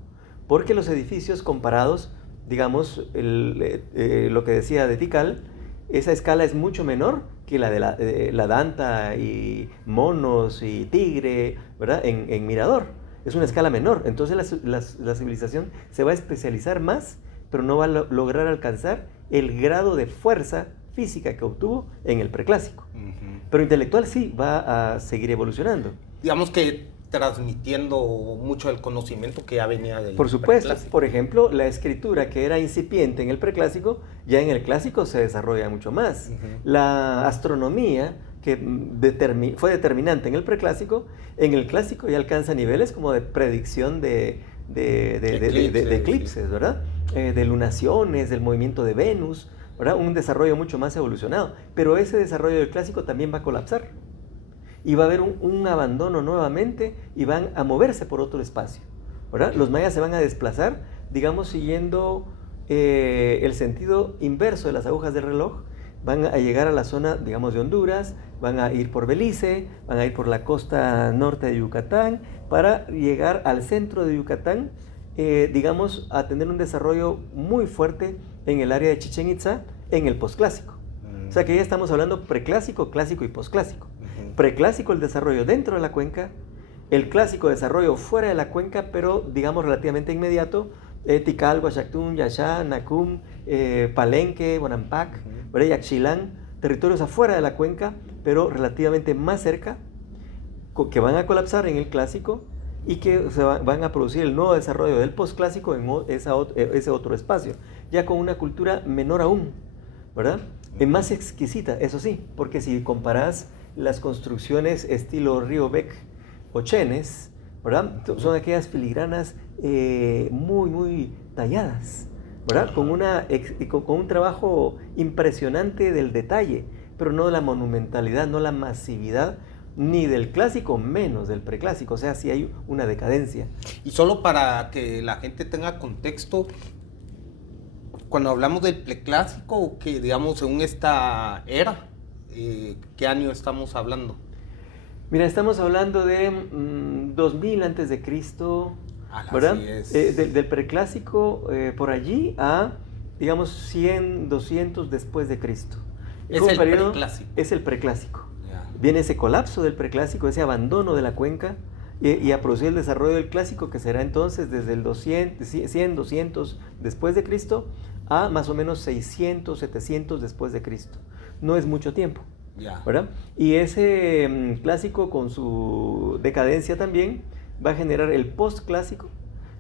Porque los edificios comparados, digamos, lo que decía de Tikal, esa escala es mucho menor que la de la Danta y Monos y Tigre, ¿verdad? En Mirador. Es una escala menor. Entonces la civilización se va a especializar más, pero no va a lograr alcanzar el grado de fuerza física que obtuvo en el preclásico. Pero intelectual sí va a seguir evolucionando. Digamos que transmitiendo mucho el conocimiento que ya venía del Por supuesto, por ejemplo, la escritura que era incipiente en el preclásico, ya en el clásico se desarrolla mucho más. La astronomía, que fue determinante en el preclásico, en el clásico ya alcanza niveles como de predicción de eclipses, ¿verdad? De lunaciones, del movimiento de Venus, ¿verdad? Un desarrollo mucho más evolucionado. Pero ese desarrollo del clásico también va a colapsar. Y va a haber un abandono nuevamente y van a moverse por otro espacio, ¿verdad? Los mayas se van a desplazar, digamos, siguiendo el sentido inverso de las agujas del reloj. Van a llegar a la zona, digamos, de Honduras, van a ir por Belice, van a ir por la costa norte de Yucatán, para llegar al centro de Yucatán, digamos, a tener un desarrollo muy fuerte en el área de Chichén Itzá, en el posclásico. O sea que ya estamos hablando preclásico, clásico y posclásico. Preclásico el desarrollo dentro de la cuenca, el clásico desarrollo fuera de la cuenca, pero digamos relativamente inmediato, Tikal, Huachactún, Yaxá, Nacum, Palenque, Bonampak, Yaxchilán, territorios afuera de la cuenca, pero relativamente más cerca, que van a colapsar en el clásico y que van a producir el nuevo desarrollo del posclásico en ese otro espacio, ya con una cultura menor aún, ¿verdad? Más exquisita, eso sí, porque si comparás las construcciones estilo Río-Bec o Chenes, ¿verdad? Son aquellas filigranas muy, muy talladas, ¿verdad? Con un trabajo impresionante del detalle, pero no de la monumentalidad, no la masividad, ni del clásico, menos del preclásico. O sea, sí hay una decadencia. Y solo para que la gente tenga contexto, cuando hablamos del preclásico, que digamos según esta era, ¿qué año estamos hablando? Mira, estamos hablando de 2000 antes de Cristo, ¿verdad? Así es. Del preclásico por allí a, digamos, 100, 200 después de Cristo. Es el preclásico. Es el preclásico. Viene ese colapso del preclásico, ese abandono de la cuenca y a producir el desarrollo del clásico, que será entonces desde el 100, 200 después de Cristo a más o menos 600, 700 después de Cristo. No es mucho tiempo, ¿verdad? Y ese clásico con su decadencia también va a generar el postclásico,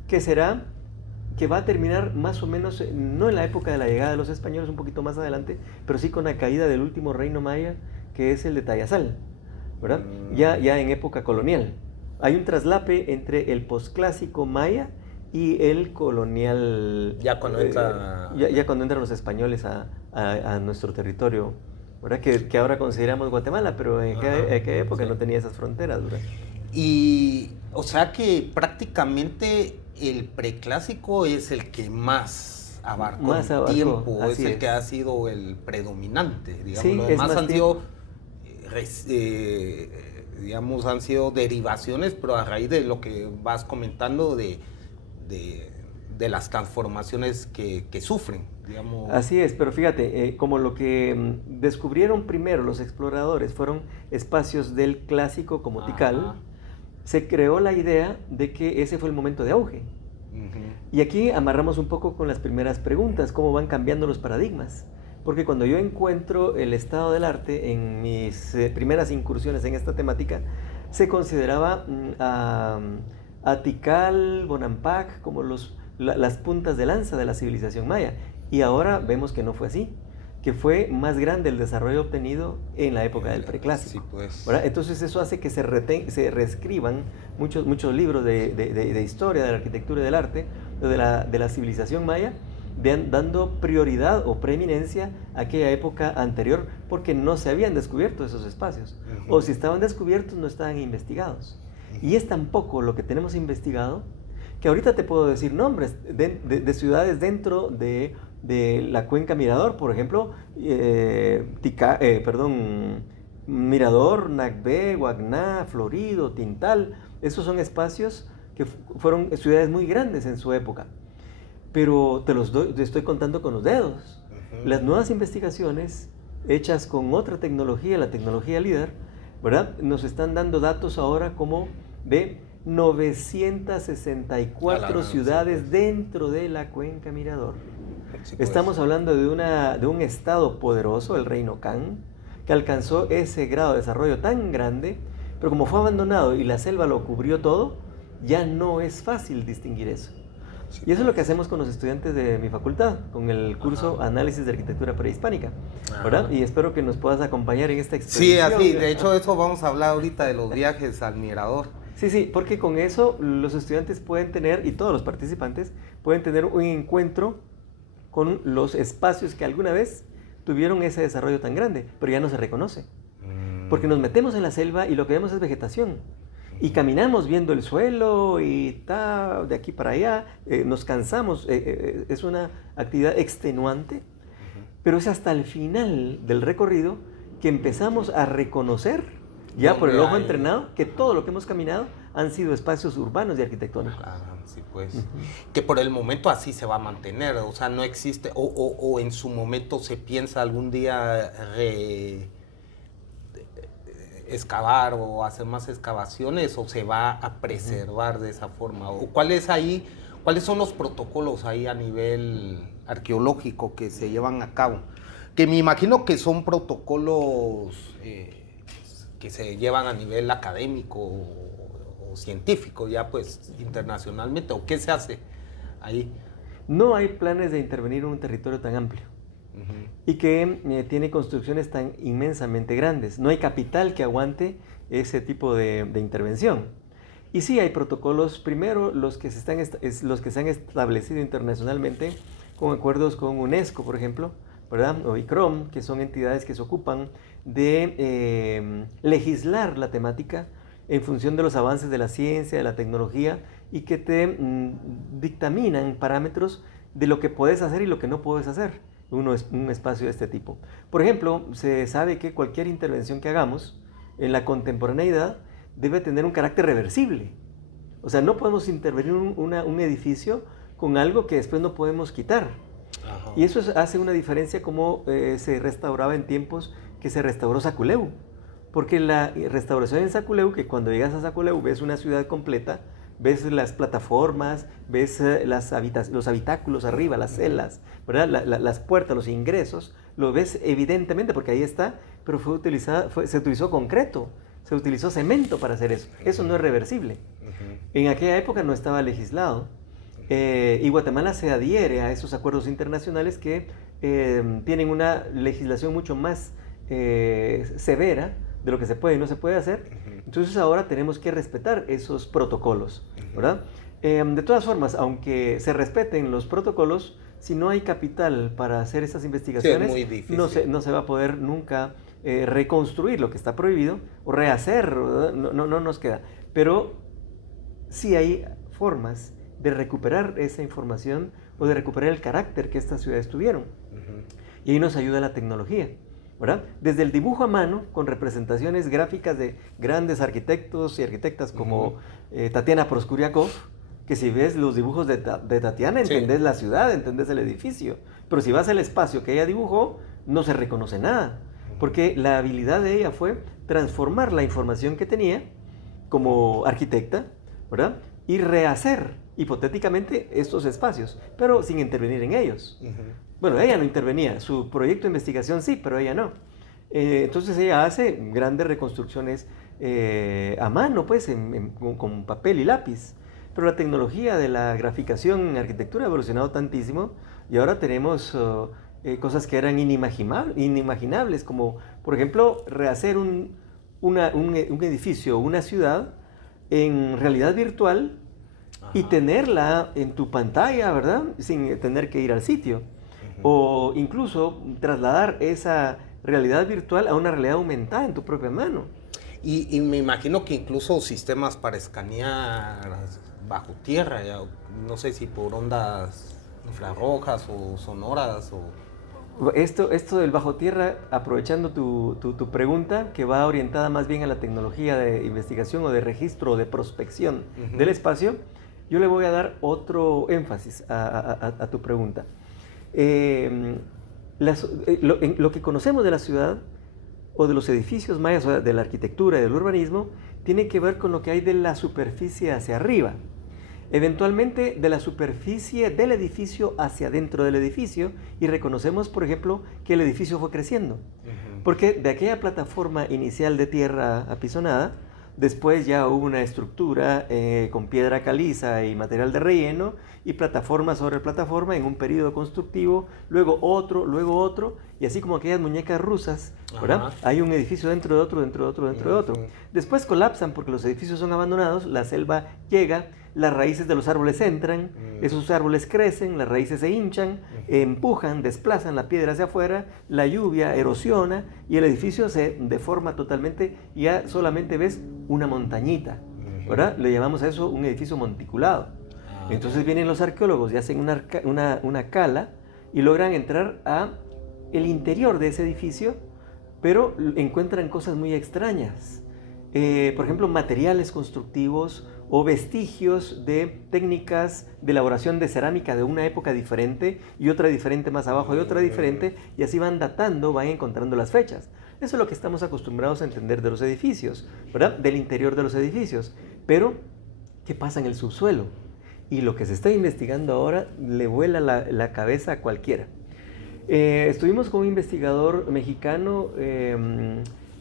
que va a terminar más o menos, no en la época de la llegada de los españoles, un poquito más adelante, pero sí con la caída del último reino maya, que es el de Tayasal, ¿verdad? Ya en época colonial. Hay un traslape entre el posclásico maya y el colonial. Ya cuando entran los españoles a nuestro territorio, ¿verdad? Que ahora consideramos Guatemala, pero en aquella época no tenía esas fronteras, ¿verdad? Y, o sea que prácticamente el preclásico es el que más abarcó el tiempo, es el que ha sido el predominante, digamos. Sí, los demás han sido, digamos, han sido derivaciones, pero a raíz de lo que vas comentando de las transformaciones que sufren, digamos. Así es, pero fíjate, como lo que descubrieron primero los exploradores fueron espacios del clásico como Tikal, se creó la idea de que ese fue el momento de auge. Y aquí amarramos un poco con las primeras preguntas, cómo van cambiando los paradigmas. Porque cuando yo encuentro el estado del arte en mis primeras incursiones en esta temática, se consideraba a Tikal, Bonampak como las puntas de lanza de la civilización maya. Y ahora vemos que no fue así, que fue más grande el desarrollo obtenido en la época del preclásico. Sí, pues. ¿Verdad? Entonces eso hace que se reescriban muchos libros de historia, de la arquitectura y del arte, de la civilización maya, dando prioridad o preeminencia a aquella época anterior porque no se habían descubierto esos espacios. O si estaban descubiertos, no estaban investigados. Y es tan poco lo que tenemos investigado que ahorita te puedo decir nombres de ciudades dentro de la cuenca Mirador, por ejemplo, Mirador, Nacbé, Guagná, Florido, Tintal. Esos son espacios que fueron ciudades muy grandes en su época. Pero te estoy contando con los dedos. Las nuevas investigaciones hechas con otra tecnología, la tecnología LIDAR, ¿verdad? Nos están dando datos ahora como de 964 ciudades dentro de la cuenca Mirador. Estamos hablando de un estado poderoso, el Reino Can, que alcanzó ese grado de desarrollo tan grande, pero como fue abandonado y la selva lo cubrió todo, ya no es fácil distinguir eso. Y eso es lo que hacemos con los estudiantes de mi facultad, con el curso Análisis de Arquitectura Prehispánica, ¿verdad? Y espero que nos puedas acompañar en esta expedición. Sí, así, de hecho eso vamos a hablar ahorita de los viajes al Mirador. Sí, porque con eso los estudiantes pueden tener, y todos los participantes, pueden tener un encuentro con los espacios que alguna vez tuvieron ese desarrollo tan grande, pero ya no se reconoce. Porque nos metemos en la selva y lo que vemos es vegetación. Y caminamos viendo el suelo y de aquí para allá, nos cansamos, es una actividad extenuante, pero es hasta el final del recorrido que empezamos a reconocer, ya por el ojo entrenado, que todo lo que hemos caminado han sido espacios urbanos y arquitectónicos. Sí, pues. Que por el momento así se va a mantener, o sea, no existe, o en su momento se piensa algún día excavar o hacer más excavaciones, o se va a preservar de esa forma, o cuáles son los protocolos ahí a nivel arqueológico que se llevan a cabo, que me imagino que son protocolos que se llevan a nivel académico o científico ya pues internacionalmente, o qué se hace ahí. No hay planes de intervenir en un territorio tan amplio. Y que tiene construcciones tan inmensamente grandes. No hay capital que aguante ese tipo de intervención. Y sí hay protocolos, primero los que se han establecido internacionalmente con acuerdos con UNESCO, por ejemplo, ¿verdad? O ICROM, que son entidades que se ocupan de legislar la temática en función de los avances de la ciencia, de la tecnología, y que te dictaminan parámetros de lo que puedes hacer y lo que no puedes hacer un espacio de este tipo. Por ejemplo, se sabe que cualquier intervención que hagamos en la contemporaneidad debe tener un carácter reversible. O sea, no podemos intervenir un edificio con algo que después no podemos quitar. Y eso hace una diferencia como se restauraba en tiempos que se restauró Saculeu. Porque la restauración en Saculeu, que cuando llegas a Saculeu ves una ciudad completa, ves las plataformas, ves los habitáculos arriba, las celas, ¿verdad? Las puertas, los ingresos, lo ves evidentemente porque ahí está, pero se utilizó concreto, se utilizó cemento para hacer eso. Eso no es reversible. En aquella época no estaba legislado y Guatemala se adhiere a esos acuerdos internacionales que tienen una legislación mucho más severa de lo que se puede y no se puede hacer. Entonces ahora tenemos que respetar esos protocolos, ¿verdad? De todas formas, aunque se respeten los protocolos, si no hay capital para hacer esas investigaciones, sí, no se va a poder nunca reconstruir lo que está prohibido o rehacer, no nos queda. Pero sí hay formas de recuperar esa información o de recuperar el carácter que estas ciudades tuvieron. Y ahí nos ayuda la tecnología, ¿verdad? Desde el dibujo a mano, con representaciones gráficas de grandes arquitectos y arquitectas como Tatiana Proskuriakov, que si ves los dibujos de Tatiana, entendés la ciudad, entendés el edificio. Pero si vas al espacio que ella dibujó, no se reconoce nada. Porque la habilidad de ella fue transformar la información que tenía como arquitecta, ¿verdad? Y rehacer hipotéticamente estos espacios, pero sin intervenir en ellos. Bueno, ella no intervenía, su proyecto de investigación sí, pero ella no. Entonces ella hace grandes reconstrucciones a mano, pues, con papel y lápiz. Pero la tecnología de la graficación en arquitectura ha evolucionado tantísimo y ahora tenemos cosas que eran inimaginables, como, por ejemplo, rehacer un edificio, una ciudad, en realidad virtual, y tenerla en tu pantalla, ¿verdad? Sin tener que ir al sitio. O incluso trasladar esa realidad virtual a una realidad aumentada en tu propia mano. Y me imagino que incluso sistemas para escanear bajo tierra, ya, no sé si por ondas infrarrojas o sonoras o... Esto del bajo tierra, aprovechando tu pregunta, que va orientada más bien a la tecnología de investigación o de registro o de prospección del espacio, yo le voy a dar otro énfasis a tu pregunta. Lo que conocemos de la ciudad o de los edificios mayas, o de la arquitectura y del urbanismo, tiene que ver con lo que hay de la superficie hacia arriba. Eventualmente de la superficie del edificio hacia dentro del edificio, y reconocemos, por ejemplo, que el edificio fue creciendo. Porque de aquella plataforma inicial de tierra apisonada, después ya hubo una estructura con piedra caliza y material de relleno, y plataforma sobre plataforma en un periodo constructivo, luego otro, y así como aquellas muñecas rusas, ¿verdad? Hay un edificio dentro de otro, dentro de otro, dentro de otro. Después colapsan porque los edificios son abandonados, la selva llega, las raíces de los árboles entran, esos árboles crecen, las raíces se hinchan, empujan, desplazan la piedra hacia afuera, la lluvia erosiona y el edificio se deforma totalmente y ya solamente ves una montañita, ¿verdad? Le llamamos a eso un edificio monticulado. Entonces vienen los arqueólogos y hacen una cala y logran entrar a el interior de ese edificio, pero encuentran cosas muy extrañas. Por ejemplo, materiales constructivos o vestigios de técnicas de elaboración de cerámica de una época diferente y otra diferente más abajo y otra diferente, y así van datando, van encontrando las fechas. Eso es lo que estamos acostumbrados a entender de los edificios, ¿verdad? Del interior de los edificios. Pero, ¿qué pasa en el subsuelo? Y lo que se está investigando ahora le vuela la cabeza a cualquiera. Estuvimos con un investigador mexicano,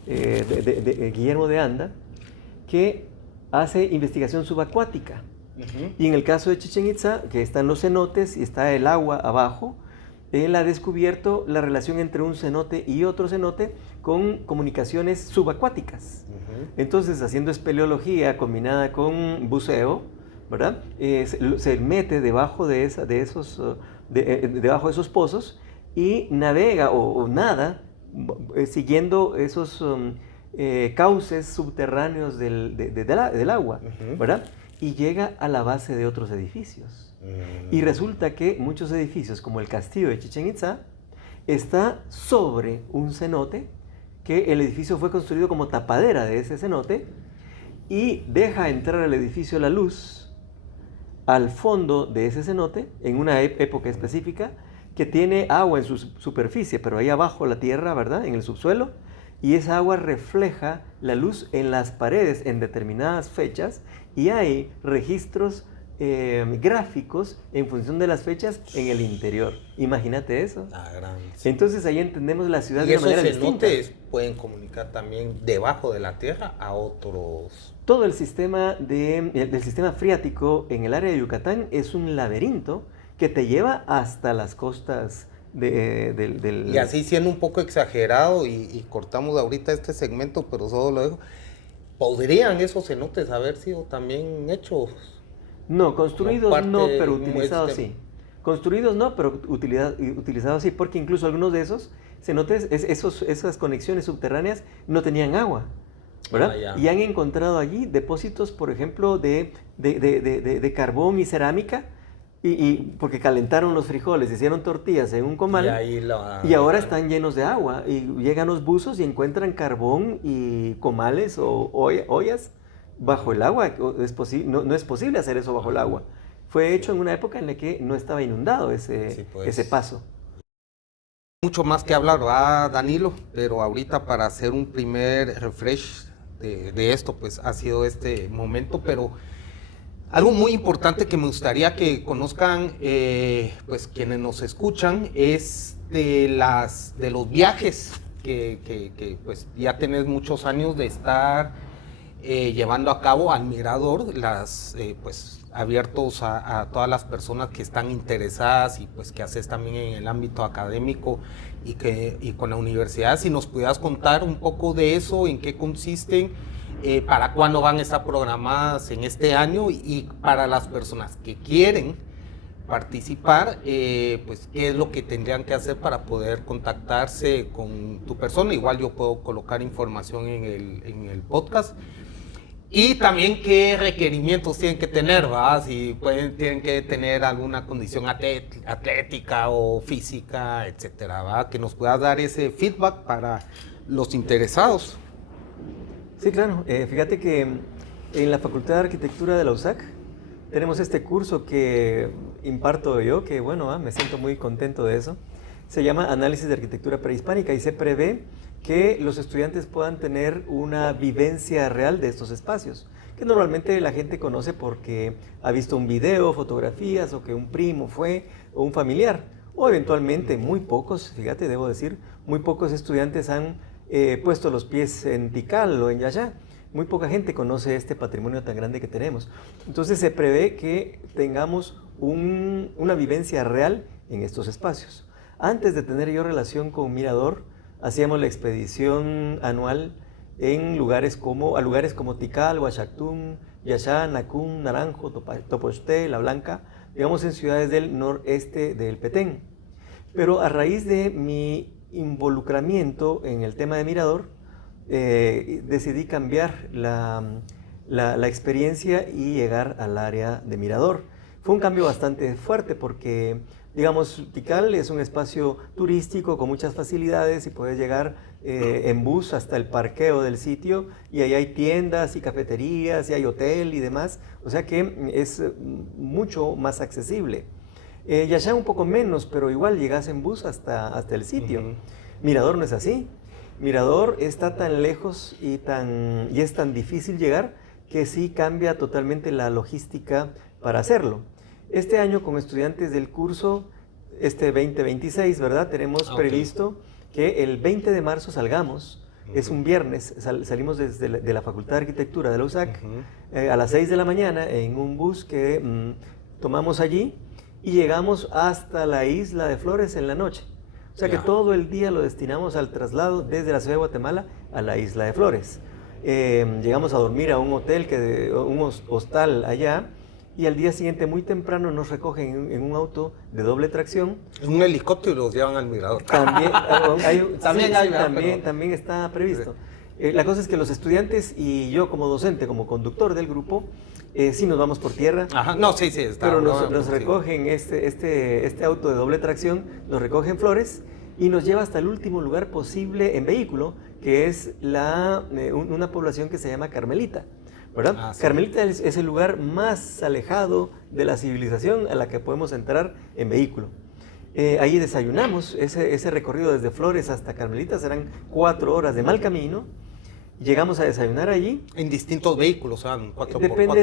Guillermo de Anda, que hace investigación subacuática. Y en el caso de Chichén Itzá, que están los cenotes y está el agua abajo, él ha descubierto la relación entre un cenote y otro cenote con comunicaciones subacuáticas. Entonces, haciendo espeleología combinada con buceo, ¿verdad? Se mete debajo de esos pozos y navega o nada siguiendo esos cauces subterráneos del agua, ¿verdad? Y llega a la base de otros edificios. Y resulta que muchos edificios, como el castillo de Chichén Itzá, está sobre un cenote, que el edificio fue construido como tapadera de ese cenote y deja entrar al edificio la luz al fondo de ese cenote, en una época específica, que tiene agua en su superficie, pero ahí abajo la tierra, ¿verdad?, en el subsuelo, y esa agua refleja la luz en las paredes en determinadas fechas, y hay registros gráficos en función de las fechas en el interior. Imagínate eso. Entonces ahí entendemos la ciudad de una manera distinta. Y esos cenotes pueden comunicar también debajo de la tierra a otros. Todo el sistema del sistema freático en el área de Yucatán es un laberinto que te lleva hasta las costas del... Y así siendo un poco exagerado, y cortamos ahorita este segmento, pero solo lo dejo, ¿podrían esos cenotes haber sido también hechos? No, construidos no, pero utilizados sí. Construidos no, pero utilizados sí, porque incluso algunos de esos cenotes, esas conexiones subterráneas no tenían agua, ¿verdad? Y han encontrado allí depósitos, por ejemplo, de carbón y cerámica, y porque calentaron los frijoles, hicieron tortillas en un comal, y ahora están llenos de agua, y llegan los buzos y encuentran carbón y comales o ollas bajo el agua. No es posible hacer eso bajo el agua. Fue hecho en una época en la que no estaba inundado ese paso. Mucho más que hablar, ¿verdad, Danilo? Pero ahorita, para hacer un primer refresh de esto, pues ha sido este momento. Pero algo muy importante que me gustaría que conozcan, pues quienes nos escuchan, es de los viajes que pues ya tenés muchos años de estar llevando a cabo al Mirador, pues abiertos a todas las personas que están interesadas, y pues que haces también en el ámbito académico y con la universidad. Si nos pudieras contar un poco de eso, en qué consisten, para cuándo van a estar programadas en este año y para las personas que quieren participar, pues qué es lo que tendrían que hacer para poder contactarse con tu persona. Igual yo puedo colocar información en el podcast. Y también qué requerimientos tienen que tener, ¿verdad? Si tienen que tener alguna condición atlética o física, etcétera, ¿verdad? Que nos puedas dar ese feedback para los interesados. Sí, claro. Fíjate que en la Facultad de Arquitectura de la USAC tenemos este curso que imparto yo, que bueno, me siento muy contento de eso. Se llama Análisis de Arquitectura Prehispánica y se prevé que los estudiantes puedan tener una vivencia real de estos espacios, que normalmente la gente conoce porque ha visto un video, fotografías, o que un primo fue, o un familiar, o eventualmente muy pocos, fíjate, debo decir, muy pocos estudiantes han puesto los pies en Tikal o en Yayá. Muy poca gente conoce este patrimonio tan grande que tenemos. Entonces se prevé que tengamos una vivencia real en estos espacios. Antes de tener yo relación con Mirador, hacíamos la expedición anual en lugares como Tikal, Huachactún, Yayá, Nacún, Naranjo, Topozté, La Blanca, digamos en ciudades del noreste del Petén. Pero a raíz de mi involucramiento en el tema de Mirador, decidí cambiar la experiencia y llegar al área de Mirador. Fue un cambio bastante fuerte porque, digamos, Tikal es un espacio turístico con muchas facilidades y puedes llegar en bus hasta el parqueo del sitio y ahí hay tiendas y cafeterías y hay hotel y demás, o sea que es mucho más accesible. Yayá un poco menos, pero igual llegas en bus hasta el sitio. Mirador no es así. Mirador está tan lejos y es tan difícil llegar que sí cambia totalmente la logística para hacerlo. Este año con estudiantes del curso, este 2026, ¿verdad? Tenemos previsto que el 20 de marzo salgamos, es un viernes, salimos de la Facultad de Arquitectura de la USAC a las 6 de la mañana en un bus que tomamos allí y llegamos hasta la isla de Flores en la noche. O sea que todo el día lo destinamos al traslado desde la ciudad de Guatemala a la isla de Flores. Llegamos a dormir a un hotel, un hostal allá, y al día siguiente muy temprano nos recogen en un auto de doble tracción. En un helicóptero y los llevan al Mirador. También está previsto. La cosa es que los estudiantes y yo como docente, como conductor del grupo, sí nos vamos por tierra. Ajá, no, sí, está. Pero nos recogen este auto de doble tracción, nos recoge en Flores y nos lleva hasta el último lugar posible en vehículo, que es una población que se llama Carmelita, ¿verdad? Sí. Carmelita es el lugar más alejado de la civilización a la que podemos entrar en vehículo. Ahí desayunamos, ese recorrido desde Flores hasta Carmelita serán 4 horas de mal camino. Llegamos a desayunar allí. En distintos vehículos, o sea, 4x4. Depende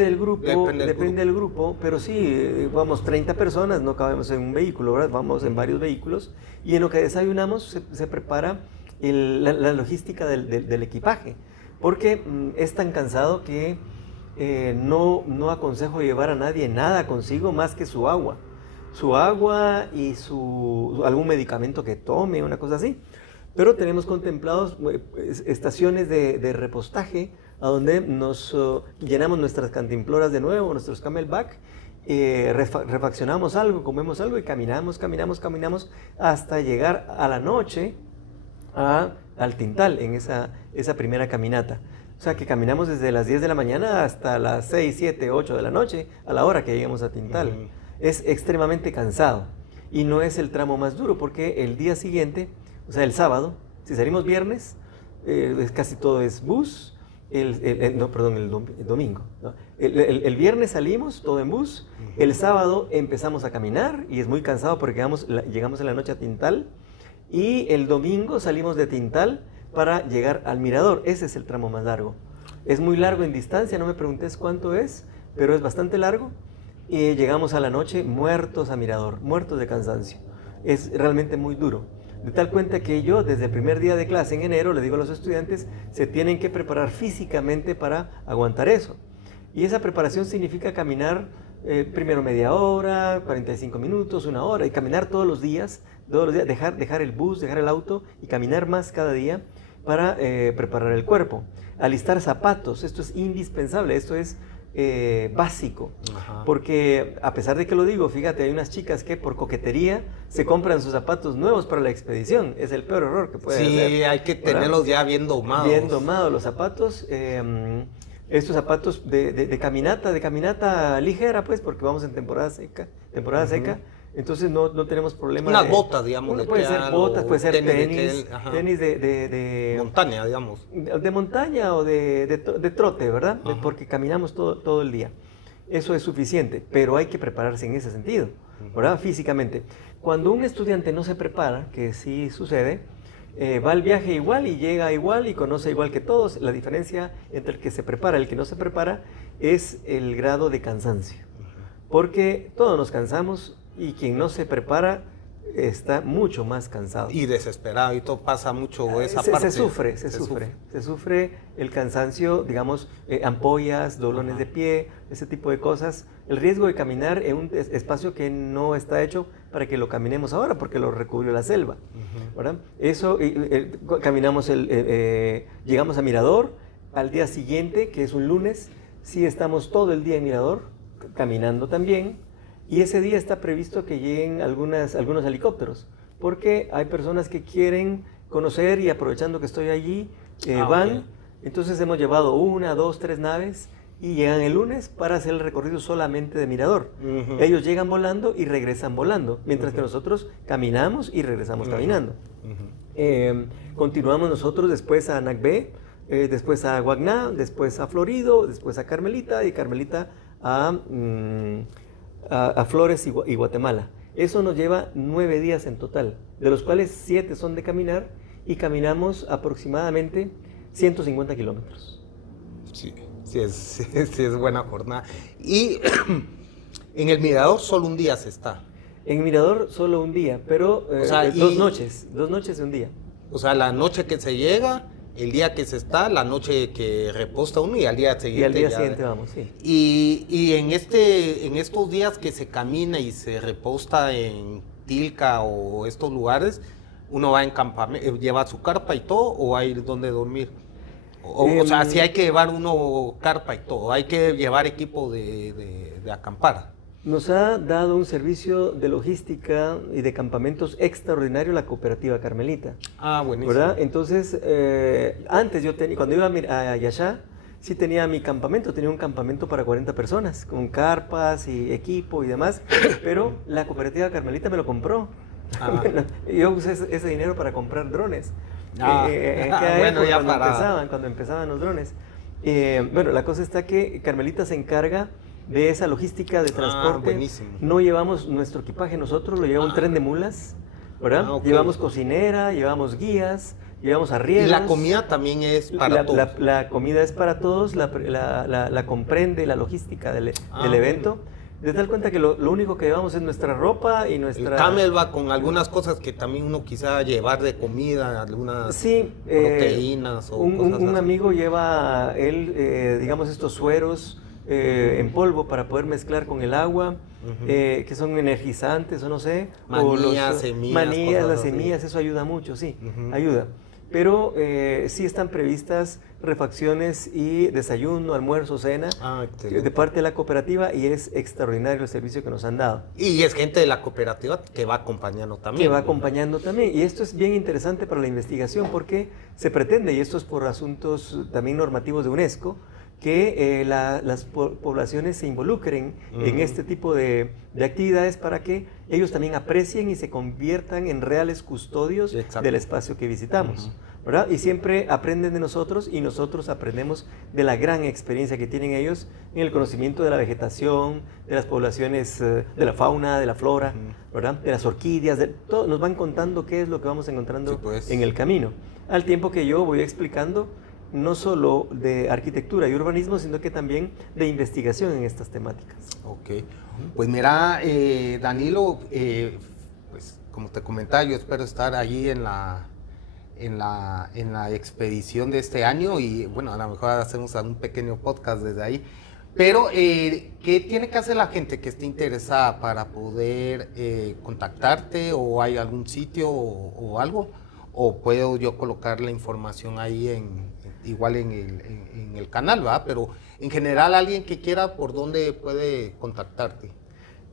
del grupo, pero sí, vamos 30 personas, no cabemos en un vehículo, ¿verdad? Vamos en varios vehículos y en lo que desayunamos se prepara la logística del equipaje, porque es tan cansado que no aconsejo llevar a nadie nada consigo más que su agua y algún medicamento que tome, una cosa así. Pero tenemos contemplados estaciones de repostaje a donde nos llenamos nuestras cantimploras de nuevo, nuestros camelback, refaccionamos algo, comemos algo y caminamos hasta llegar a la noche al Tintal en esa primera caminata. O sea que caminamos desde las 10 de la mañana hasta las 6, 7, 8 de la noche a la hora que lleguemos a Tintal. Es extremadamente cansado y no es el tramo más duro porque el día siguiente, o sea, el sábado, si salimos viernes, casi todo es bus, el domingo. ¿No? El viernes salimos, todo en bus, el sábado empezamos a caminar y es muy cansado porque llegamos en la noche a Tintal y el domingo salimos de Tintal para llegar al Mirador. Ese es el tramo más largo. Es muy largo en distancia, no me preguntes cuánto es, pero es bastante largo y llegamos a la noche muertos a Mirador, muertos de cansancio. Es realmente muy duro. De tal cuenta que yo desde el primer día de clase en enero le digo a los estudiantes, se tienen que preparar físicamente para aguantar eso. Y esa preparación significa caminar primero media hora, 45 minutos, 1 hora, y caminar todos los días, dejar el bus, dejar el auto y caminar más cada día para preparar el cuerpo. alistar zapatos, esto es indispensable, esto es básico. Ajá. Porque a pesar de que lo digo, fíjate, hay unas chicas que por coquetería se compran sus zapatos nuevos para la expedición. Es el peor error que puede hacer. Sí, hay que tenerlos ya bien domados. Bien domados los zapatos. Estos zapatos de caminata ligera, pues, porque vamos en temporada seca. Entonces no tenemos problema. Unas botas, digamos. Puede ser botas, puede ser tenis de montaña, digamos. De montaña o de trote, ¿verdad? Porque caminamos todo el día. Eso es suficiente, pero hay que prepararse en ese sentido, ¿verdad? Físicamente. Cuando un estudiante no se prepara, que sí sucede, va al viaje igual y llega igual y conoce igual que todos. La diferencia entre el que se prepara y el que no se prepara es el grado de cansancio. Porque todos nos cansamos y quien no se prepara está mucho más cansado. Y desesperado, y todo pasa mucho esa parte. Se sufre el cansancio, digamos, ampollas, dolores de pie, ese tipo de cosas. El riesgo de caminar en un espacio que no está hecho para que lo caminemos ahora, porque lo recubrió la selva. ¿Verdad? Eso, caminamos, llegamos a Mirador, al día siguiente, que es un lunes, sí estamos todo el día en Mirador, caminando también. Y ese día está previsto que lleguen algunos helicópteros, porque hay personas que quieren conocer y aprovechando que estoy allí, van. Okay. Entonces hemos llevado 1, 2, 3 naves y llegan el lunes para hacer el recorrido solamente de Mirador. Ellos llegan volando y regresan volando, mientras que nosotros caminamos y regresamos caminando. Continuamos nosotros después a Anacbé, después a Guagná, después a Florido, después a Carmelita y Carmelita a Flores y Guatemala. Eso nos lleva 9 días en total, de los cuales 7 son de caminar y caminamos aproximadamente 150 kilómetros. Sí es buena jornada. Y en el Mirador solo un día se está. En Mirador solo un día, pero o sea, 2 noches de un día. O sea, la noche que se llega, el día que se está, la noche que reposta uno y al día siguiente. Y al día siguiente vamos, sí. Y en estos días que se camina y se reposta en Tilca o estos lugares, uno va en campamento, lleva su carpa y todo, o hay donde dormir. O sea, si hay que llevar uno carpa y todo, hay que llevar equipo de acampar. Nos ha dado un servicio de logística y de campamentos extraordinario la cooperativa Carmelita. Ah, buenísimo. ¿Verdad? Entonces, antes yo tenía, cuando iba a Yaxá, sí tenía mi campamento, tenía un campamento para 40 personas, con carpas y equipo y demás, pero la cooperativa Carmelita me lo compró. Yo usé ese dinero para comprar drones. Bueno, ya cuando empezaban los drones. Bueno, la cosa está que Carmelita se encarga de esa logística de transporte. No llevamos nuestro equipaje nosotros, lo lleva un tren de mulas, ¿verdad? Okay. Llevamos cocinera, llevamos guías, llevamos arrieros. ¿Y la comida también es para todos? La comida es para todos, la comprende la logística del evento. De tal cuenta que lo único que llevamos es nuestra ropa y nuestra... El camel va con algunas cosas que también uno quizá llevar de comida, algunas proteínas o cosas así. Un amigo lleva, digamos, estos sueros en polvo para poder mezclar con el agua, que son energizantes o no sé. Semillas. Las semillas, eso ayuda mucho, sí, ayuda. Pero sí están previstas refacciones y desayuno, almuerzo, cena de parte de la cooperativa y es extraordinario el servicio que nos han dado. Y es gente de la cooperativa que va acompañando también. Y esto es bien interesante para la investigación porque se pretende, y esto es por asuntos también normativos de UNESCO, que las poblaciones se involucren en este tipo de actividades para que ellos también aprecien y se conviertan en reales custodios del espacio que visitamos, ¿verdad? Y siempre aprenden de nosotros y nosotros aprendemos de la gran experiencia que tienen ellos en el conocimiento de la vegetación, de las poblaciones, de la fauna, de la flora, ¿verdad? De las orquídeas, todo, nos van contando qué es lo que vamos encontrando en el camino, al tiempo que yo voy explicando no solo de arquitectura y urbanismo, sino que también de investigación en estas temáticas. Ok, pues mira, Danilo, pues como te comentaba, yo espero estar allí en la expedición de este año y bueno, a lo mejor hacemos un pequeño podcast desde ahí. Pero, ¿qué tiene que hacer la gente que esté interesada para poder contactarte o hay algún sitio o algo? ¿O puedo yo colocar la información ahí igual en el canal, ¿va? Pero en general alguien que quiera, ¿por dónde puede contactarte?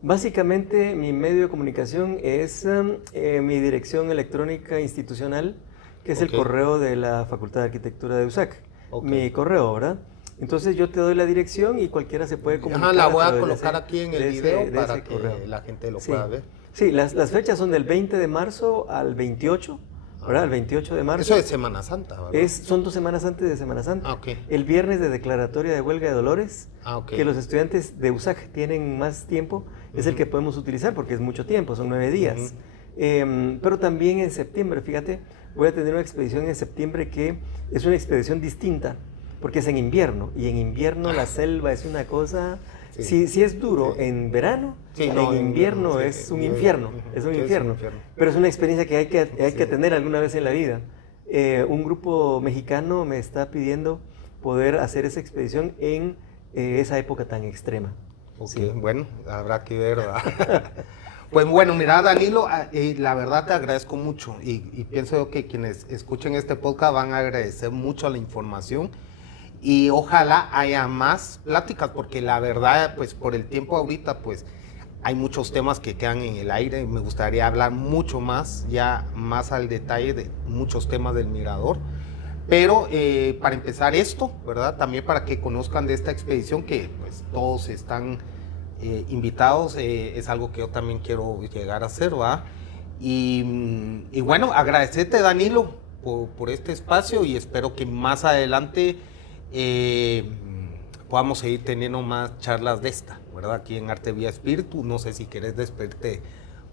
Básicamente mi medio de comunicación es mi dirección electrónica institucional, que es el correo de la Facultad de Arquitectura de USAC. Mi correo, ¿verdad? Entonces yo te doy la dirección y cualquiera se puede comunicar. La voy a colocar aquí en el video para que la gente lo pueda ver. Sí, las fechas son del 20 de marzo al 28, ¿verdad? El 28 de marzo. Eso es Semana Santa, ¿verdad? Son 2 semanas antes de Semana Santa. Okay. El viernes de declaratoria de huelga de Dolores, okay, que los estudiantes de USAC tienen más tiempo, es el que podemos utilizar porque es mucho tiempo, son 9 días. Pero también en septiembre, fíjate, voy a tener una expedición en septiembre que es una expedición distinta, porque es en invierno, y en invierno la selva es una cosa... Sí, es duro en verano, en invierno es un infierno, pero es una experiencia que hay que tener alguna vez en la vida. Un grupo mexicano me está pidiendo poder hacer esa expedición en esa época tan extrema. Bueno, habrá que ver, ¿verdad? Pues bueno, mira, Danilo, la verdad te agradezco mucho y pienso que quienes escuchen este podcast van a agradecer mucho la información. Y ojalá haya más pláticas, porque la verdad, pues por el tiempo ahorita, pues hay muchos temas que quedan en el aire. Me gustaría hablar mucho más, ya más al detalle de muchos temas del Mirador. Pero para empezar esto, ¿verdad? También para que conozcan de esta expedición, que pues todos están invitados, es algo que yo también quiero llegar a hacer, ¿verdad? Y bueno, agradecerte, Danilo, por este espacio, y espero que más adelante podamos seguir teniendo más charlas de esta, ¿verdad? Aquí en Arte Vía Espíritu. No sé si quieres despedirte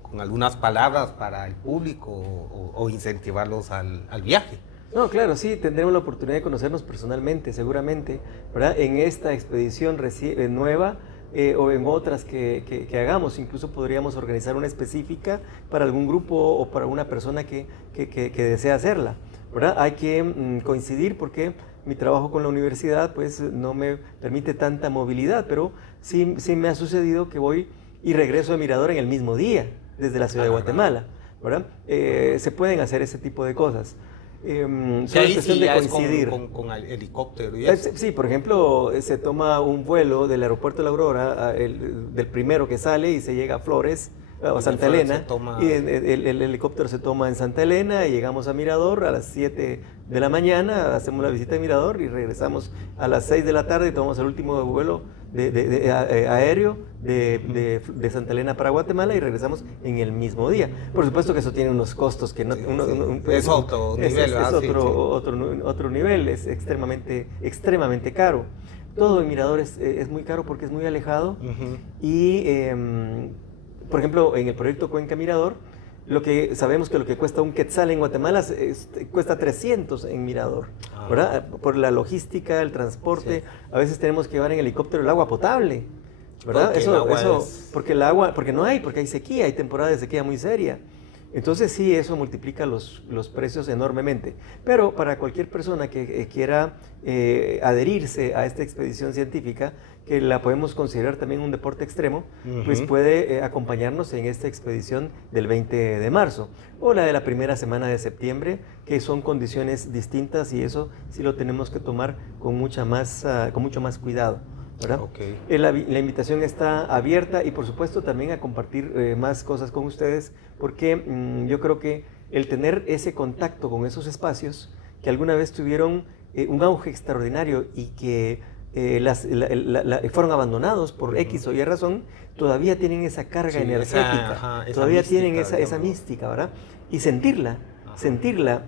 con algunas palabras para el público o incentivarlos al viaje. No, claro, sí, tendremos la oportunidad de conocernos personalmente, seguramente, ¿verdad? En esta expedición nueva o en otras que hagamos. Incluso podríamos organizar una específica para algún grupo o para una persona que desea hacerla, ¿verdad? Hay que coincidir porque mi trabajo con la universidad pues no me permite tanta movilidad, pero sí me ha sucedido que voy y regreso de Mirador en el mismo día, desde la ciudad de Guatemala, ¿verdad? Se pueden hacer ese tipo de cosas. Ahí sí ya coincidir. Es con el helicóptero y eso. Sí, por ejemplo, se toma un vuelo del aeropuerto de La Aurora, del primero que sale, y se llega a Flores, o Santa Elena, y el helicóptero se toma en Santa Elena y llegamos a Mirador a las 7 de la mañana, hacemos la visita de Mirador y regresamos a las 6 de la tarde y tomamos el último vuelo aéreo de Santa Elena para Guatemala y regresamos en el mismo día. Por supuesto que eso tiene unos costos que no... Es otro nivel. Es otro nivel, es extremadamente caro. Todo en Mirador es muy caro porque es muy alejado y... por ejemplo, en el proyecto Cuenca Mirador, sabemos que lo que cuesta un quetzal en Guatemala cuesta 300 en Mirador, ¿verdad? Por la logística, el transporte, a veces tenemos que llevar en helicóptero el agua potable, ¿verdad? Porque hay sequía, hay temporada de sequía muy seria. Entonces sí, eso multiplica los precios enormemente. Pero para cualquier persona que quiera adherirse a esta expedición científica, que la podemos considerar también un deporte extremo, pues puede acompañarnos en esta expedición del 20 de marzo o la de la primera semana de septiembre, que son condiciones distintas y eso sí lo tenemos que tomar con mucho más cuidado, ¿verdad? La invitación está abierta y por supuesto también a compartir más cosas con ustedes, porque yo creo que el tener ese contacto con esos espacios que alguna vez tuvieron un auge extraordinario y que fueron abandonados por X o Y razón, todavía tienen esa carga energética, todavía tienen esa mística, ¿verdad? Y sentirla,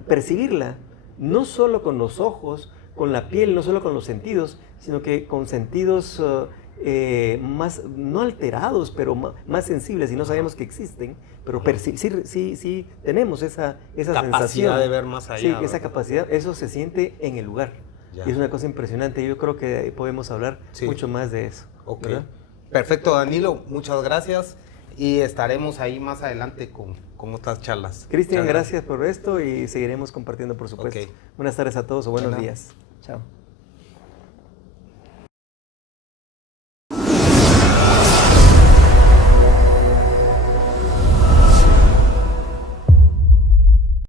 percibirla, no solo con los ojos, con la piel, no solo con los sentidos, sino que con sentidos más, no alterados, pero más sensibles, y no sabemos que existen, pero sí tenemos esa capacidad sensación de ver más allá. Sí, esa capacidad, eso se siente en el lugar. Ya. Y es una cosa impresionante, yo creo que podemos hablar mucho más de eso. ¿Verdad? Perfecto, Danilo, muchas gracias y estaremos ahí más adelante con otras charlas. Cristian, gracias por esto y seguiremos compartiendo, por supuesto. Buenas tardes a todos o buenos días. Chao.